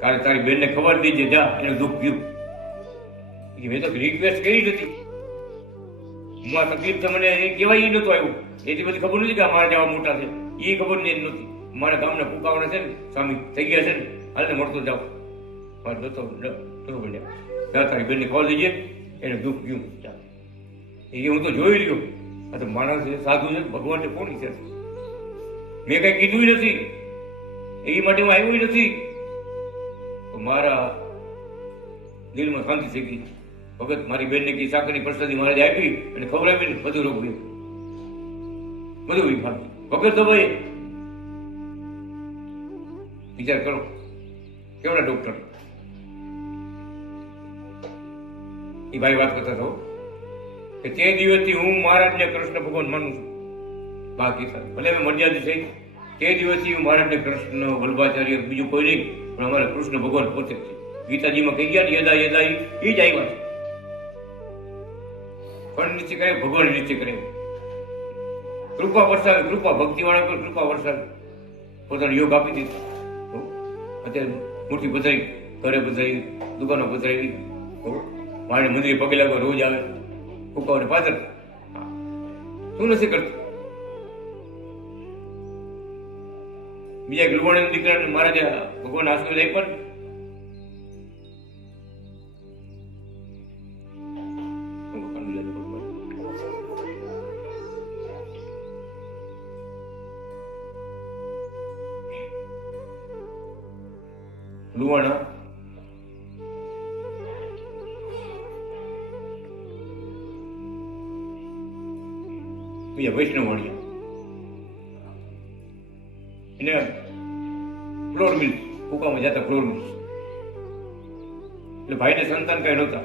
કાલે તારી બેનને ખબર દીજે, જા, એને દુઃખ ગયું. મેં તો રિક્વેસ્ટ કરી નથી, હું આ તકલીફ છે મને કહેવાય એ નહોતું આવ્યું. એટલી બધી ખબર નથી કે મારા જેવા મોટા છે, એ ખબર નહીં નહોતી. મારા ગામના ફૂકાવાના છે ને, સ્વામી થઈ ગયા છે ને, હાલને મળતો જાઓ. મારે દોતો બન્યા, જા તારી બેનને ખબર દીજે, એને દુઃખ ગયું. એ હું તો જોઈ રહ્યો, આ તો માણસ છે, સાધુ છે, ભગવાનને કોણ છે. મેં કઈ કીધું નથી, એ માટે હું આવ્યું નથી. તો મારા દિલમાં શાંતિ થઈ ગઈ. ભગત મારી બેનને કી સાકરની પ્રસાદી મહારાજ આપી અને ખવડાવી ને બધું રોગ ગયું, બધું વિભાગ વગર તો ભાઈ વિચાર કરો કેવડા ડોક્ટર. એ ભાઈ વાત કરતા હતો કે તે દિવસથી હું મહારાજને કૃષ્ણ ભગવાન માનું છું. બાકી સર ભલે મેં મર્યાદિત થઈ, તે દિવસથી હું મહારાજને કૃષ્ણ વલ્ભાચાર્ય બીજું કોઈ નહીં, પણ અમારા કૃષ્ણ ભગવાન પોતે જ છે. ગીતાજીમાં કહી ગયા યદા યદા એ જ આવ્યા છે. પણ નિશ્ચય કરે ભગવાન નિશ્ચય કરે, કૃપા વરસાવે, કૃપા ભક્તિ વાળા પર કૃપા વરસાવે, પોતાનો યોગ આપી દીધો. અત્યારે મોટી બધાઈ ઘરે બધાઈ દુકાનો બધાઈ મારે મંદિરે પગે લાગવા રોજ આવે, કુકાઓને પાત્ર શું નથી કરતું. બીજા ગૃવાણી દીકરાને મહારાજે ભગવાન આશીર્વાદ આપ્યા ને લુવાણા બીજા વૈષ્ણવ વાળિયા એને ફ્લોર મિલ્સ કુકામાં જતા ફ્લોર મિલ્સ એટલે ભાઈને સંતાન કઈ નહોતા.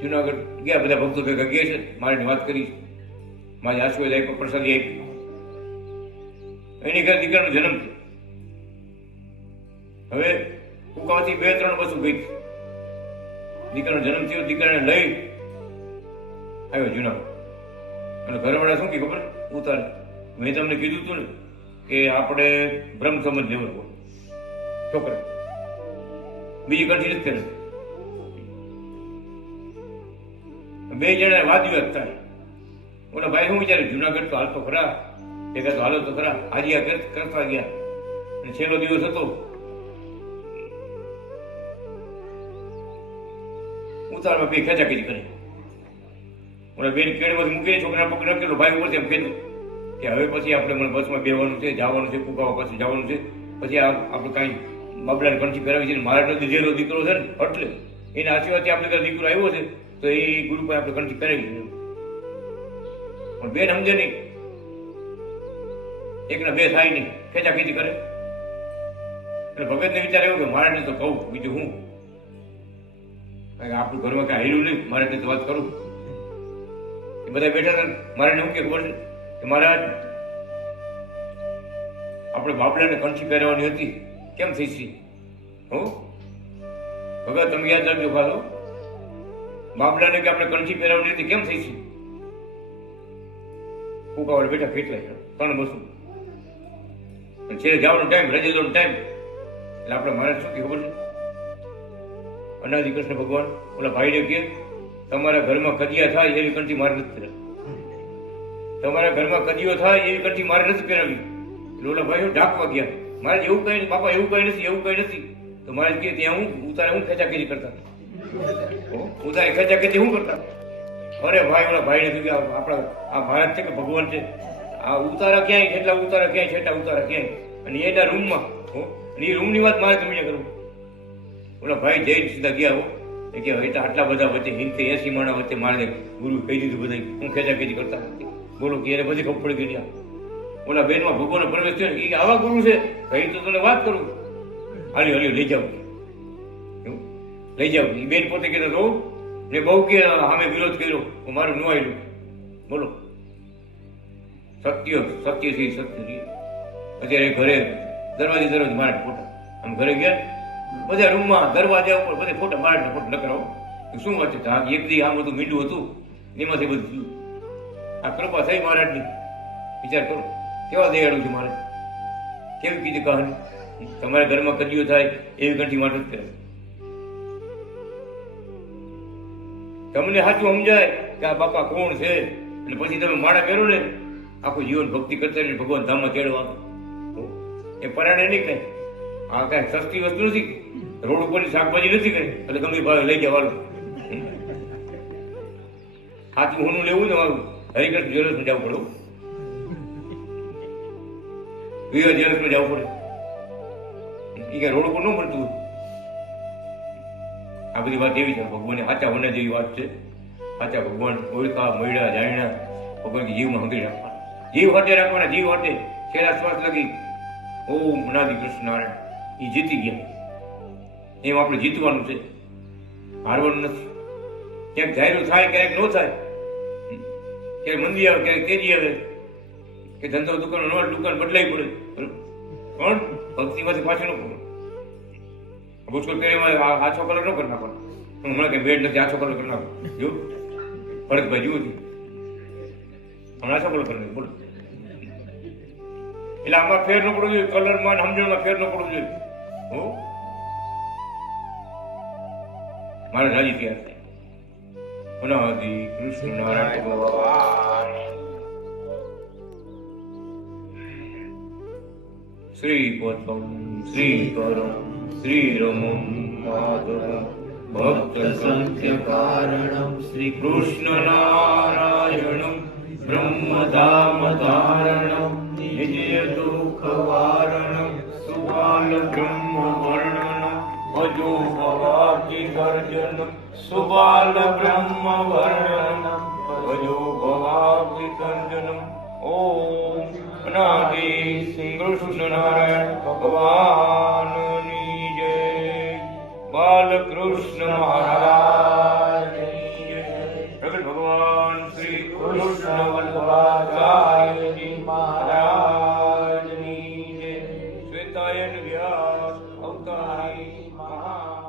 જુનાગઢ ગયા, બધા ભક્તો ભેગા ગયા છે, મારે વાત કરી, મારી આશીર્વાદ આપ્યો, પ્રસાદી આપી. એની ઘર દીકરાનો જન્મ થયો. હવે કુકામાંથી 2-3 બસો ગઈ, દીકરાનો જન્મ થયો, દીકરાને લઈ આવ્યો જુનાગઢ. અને ઘરવાળા શું કે ખબર ઉતારે, મેં તમને કીધું હતું ને કે આપણે બ્રહ્મ સમજ લેવલ હોય છોકરા, બીજી કંઠી નથી કરે. 2 જણા વાદ વિવાદ થાય. ઓલા ભાઈ શું વિચારે, જુનાગઢ તો હાલતો ખરા, ભેગા તો હાલો તો ખરા, હાજિયા કરતા ગયા. અને છેલ્લો દિવસ હતો, ઉતારમાં 2 ખેંચાખેંચી કરે. ઓલા બેન કેળમાંથી મૂકીને છોકરા પકડી રાખેલો, ભાઈ ઉપરથી એમ કીધું કે હવે પછી આપણે મને બસમાં બેવાનું છે, જવાનું છે, કુકાવા પછી જવાનું છે, પછી આપણે કાંઈ બાબલાને કંઠી કરાવી છે. મારા દીધેલો દીકરો છે ને, એટલે એના આશીર્વાદથી આપણે ઘરે દીકરો આવ્યો છે, તો એ ગુરુ પાસે આપણે કંઠી કરાવી છે. પણ બેન સમજે નહીં, એકના 2 થાય નહીં, ખેંચાખેંચી કરે. એટલે ભગતને વિચાર આવ્યો કે મારાને તો કહું, બીજું હું, કારણ કે આપણું ઘરમાં કાંઈ હેલું નહીં, મારે તો વાત કરું. એ બધા બેઠા હતા, મારે એવું કે ખબર છે કે મહારાજ આપણે બાબલાને કંઠી પહેરવાની હતી, કેમ થઈ છે? હો ભગત તમે યાદ રાખજો ખાલો, બાબલાને કે આપણે કંઠી પહેરવાની હતી, કેમ થઈ છે? કુકાવાળા બેઠા કેટલા 3 બસો છે, જવાનો ટાઈમ, રજેલો ટાઈમ. એટલે આપણે મહારાજ શું કે ખબર છે, અનાદિ કૃષ્ણ ભગવાન ઓલા ભાઈને કે તમારા ઘરમાં કજિયા થાય એવી કંઠી મારે નથી પહેરાવી, તમારા ઘરમાં કજિયો થાય એવી કંઠી મારે નથી પહેરાવી. એટલે ઓલા ભાઈઓ ઢાંકવા ગયા, મારે એવું કઈ નહીં બાપા, એવું કઈ નથી, એવું કઈ નથી. તો મારે કે ત્યાં હું ઉતારે હું ખેંચાખેંચી કરતા, ઉતારે ખેંચાખેંચી હું કરતા. અરે ભાઈ ઓલા ભાઈને કીધું આપણા આ ભારત છે કે ભગવાન છે, આ ઉતારા ક્યાંય જેટલા ઉતારા ક્યાંય, છેટા ઉતારા ક્યાંય, અને એના રૂમમાં અને એ રૂમની વાત મારે તમને કરું. ઓલા ભાઈ જઈને સીધા ગયા હો કે એટલે આટલા બધા વચ્ચે 80 માણા વચ્ચે મારે ગુરુ કહી દીધું બધા હું ખેંચાખેંચી કરતા નથી. બોલો કે એને બધી ખબર પડી ગઈ. ઓલા બેનમાં ભગવાનનો પ્રવેશ થયો ને, એ આવા ગુરુ છે કઈ તો તને વાત કરું, હાલ્યો હાલ્યો લઈ જાઓ, લઈ જાઓ. એ બેન પોતે કહેતા રહો ને, બહુ કે સામે વિરોધ કર્યો, મારું ન આવેલું. બોલો સત્ય સત્ય છે, સત્ય છે. અત્યારે ઘરે દરવાજે મારે ફોટા, આમ ઘરે ગયા બધા રૂમમાં દરવાજા ઉપર બધે ફોટા મારે ફોટો લકરાવો. શું વાત છે, એક દી આમ બધું મીંડું હતું, એમાંથી બધું થયું. આ કૃપા થઈ મહારાજની, વિચાર કરો કેવા દયાળુ છે મહારાજ. કેવી કીધી કહાની, તમારા ઘરમાં કજિયો થાય એવી કંઠી માટે જ કરે. તમને સાચું સમજાય કે આ બાપા કોણ છે, અને પછી તમે માળા પહેરો ને, આખું જીવન ભક્તિ કરતા રહીને ભગવાન ધામમાં ચડવાનું. એ પરાણે નહીં કઈ, આ કઈ સસ્તી વસ્તુ નથી, રોડ ઉપરની શાકભાજી નથી કઈ, એટલે ગમે ભાવે લઈ જવાનું. સાચું હોનું લેવું ને મારું હરિકૃષ્ણ જ્વેલર્સમાં જવું પડે, વિવા જ્વેલર્સમાં જવું પડે. એ કઈ રોડ ઉપર ન મળતું. આ બધી વાત એવી છે ભગવાનને સાચા હોને જેવી વાત છે. સાચા ભગવાન ઓળખા મળ્યા જાણ્યા ભગવાન જીવમાં હંગરી રાખવાના, જીવ હાટે રાખવાના, જીવ હાટે છેલ્લા શ્વાસ લગી ઓમ અનાદિ કૃષ્ણ નારાયણ. એ જીતી ગયા. એમ આપણે જીતવાનું છે, હારવાનું નથી. ક્યાંક ધાર્યું થાય, ક્યાંક ન થાય, ક્યાંક મંદી આવે, ક્યાંક તેજી આવે, કે ધંધો દુકાન નવા દુકાન બદલાઈ પડે, પણ ભક્તિમાંથી પાછું ન પડે. મુશ્કેલ કરીને આછો કલર ન કરી નાખવાનો. હમણાં કઈ ભેટ નથી, આછો કલર કરી નાખો. જો ભરતભાઈ જુઓ છું હમણાં આછો કલર કરી નાખો. બોલો એટલે આમાં ફેર ન પડવો જોઈએ, કલરમાં સમજણમાં ફેર ન પડવો જોઈએ. હો મારે રાજી તૈયાર થાય. અનાદિ કૃષ્ણ નારાયણ ભગવાન શ્રીપદમ શ્રીકરમ શ્રીરમમ માધવમ ભક્ત સંખ્ય કારણમ શ્રી કૃષ્ણ નારાયણમ બ્રહ્મધામ ધારણમ નિજય દુઃખ વારણમ સુબાલ બ્રહ્મ વર્ણનમ ભજો ભવાબ્ધિ ગર્જનમ સુબાલ બ્રહ્મ વર્ણનમ ભજો ભવાબ્ધિ ગર્જનમ. ઓમ અનાદિ કૃષ્ણ નારાયણ ભગવાનની જય. બાલકૃષ્ણ મહારાજની જય. પ્રગટ ભગવાન શ્રી કૃષ્ણ વલ્લભાચાર્યજી મહારાજની જય. શ્વેતાયન વ્યાસ અવતારી મહા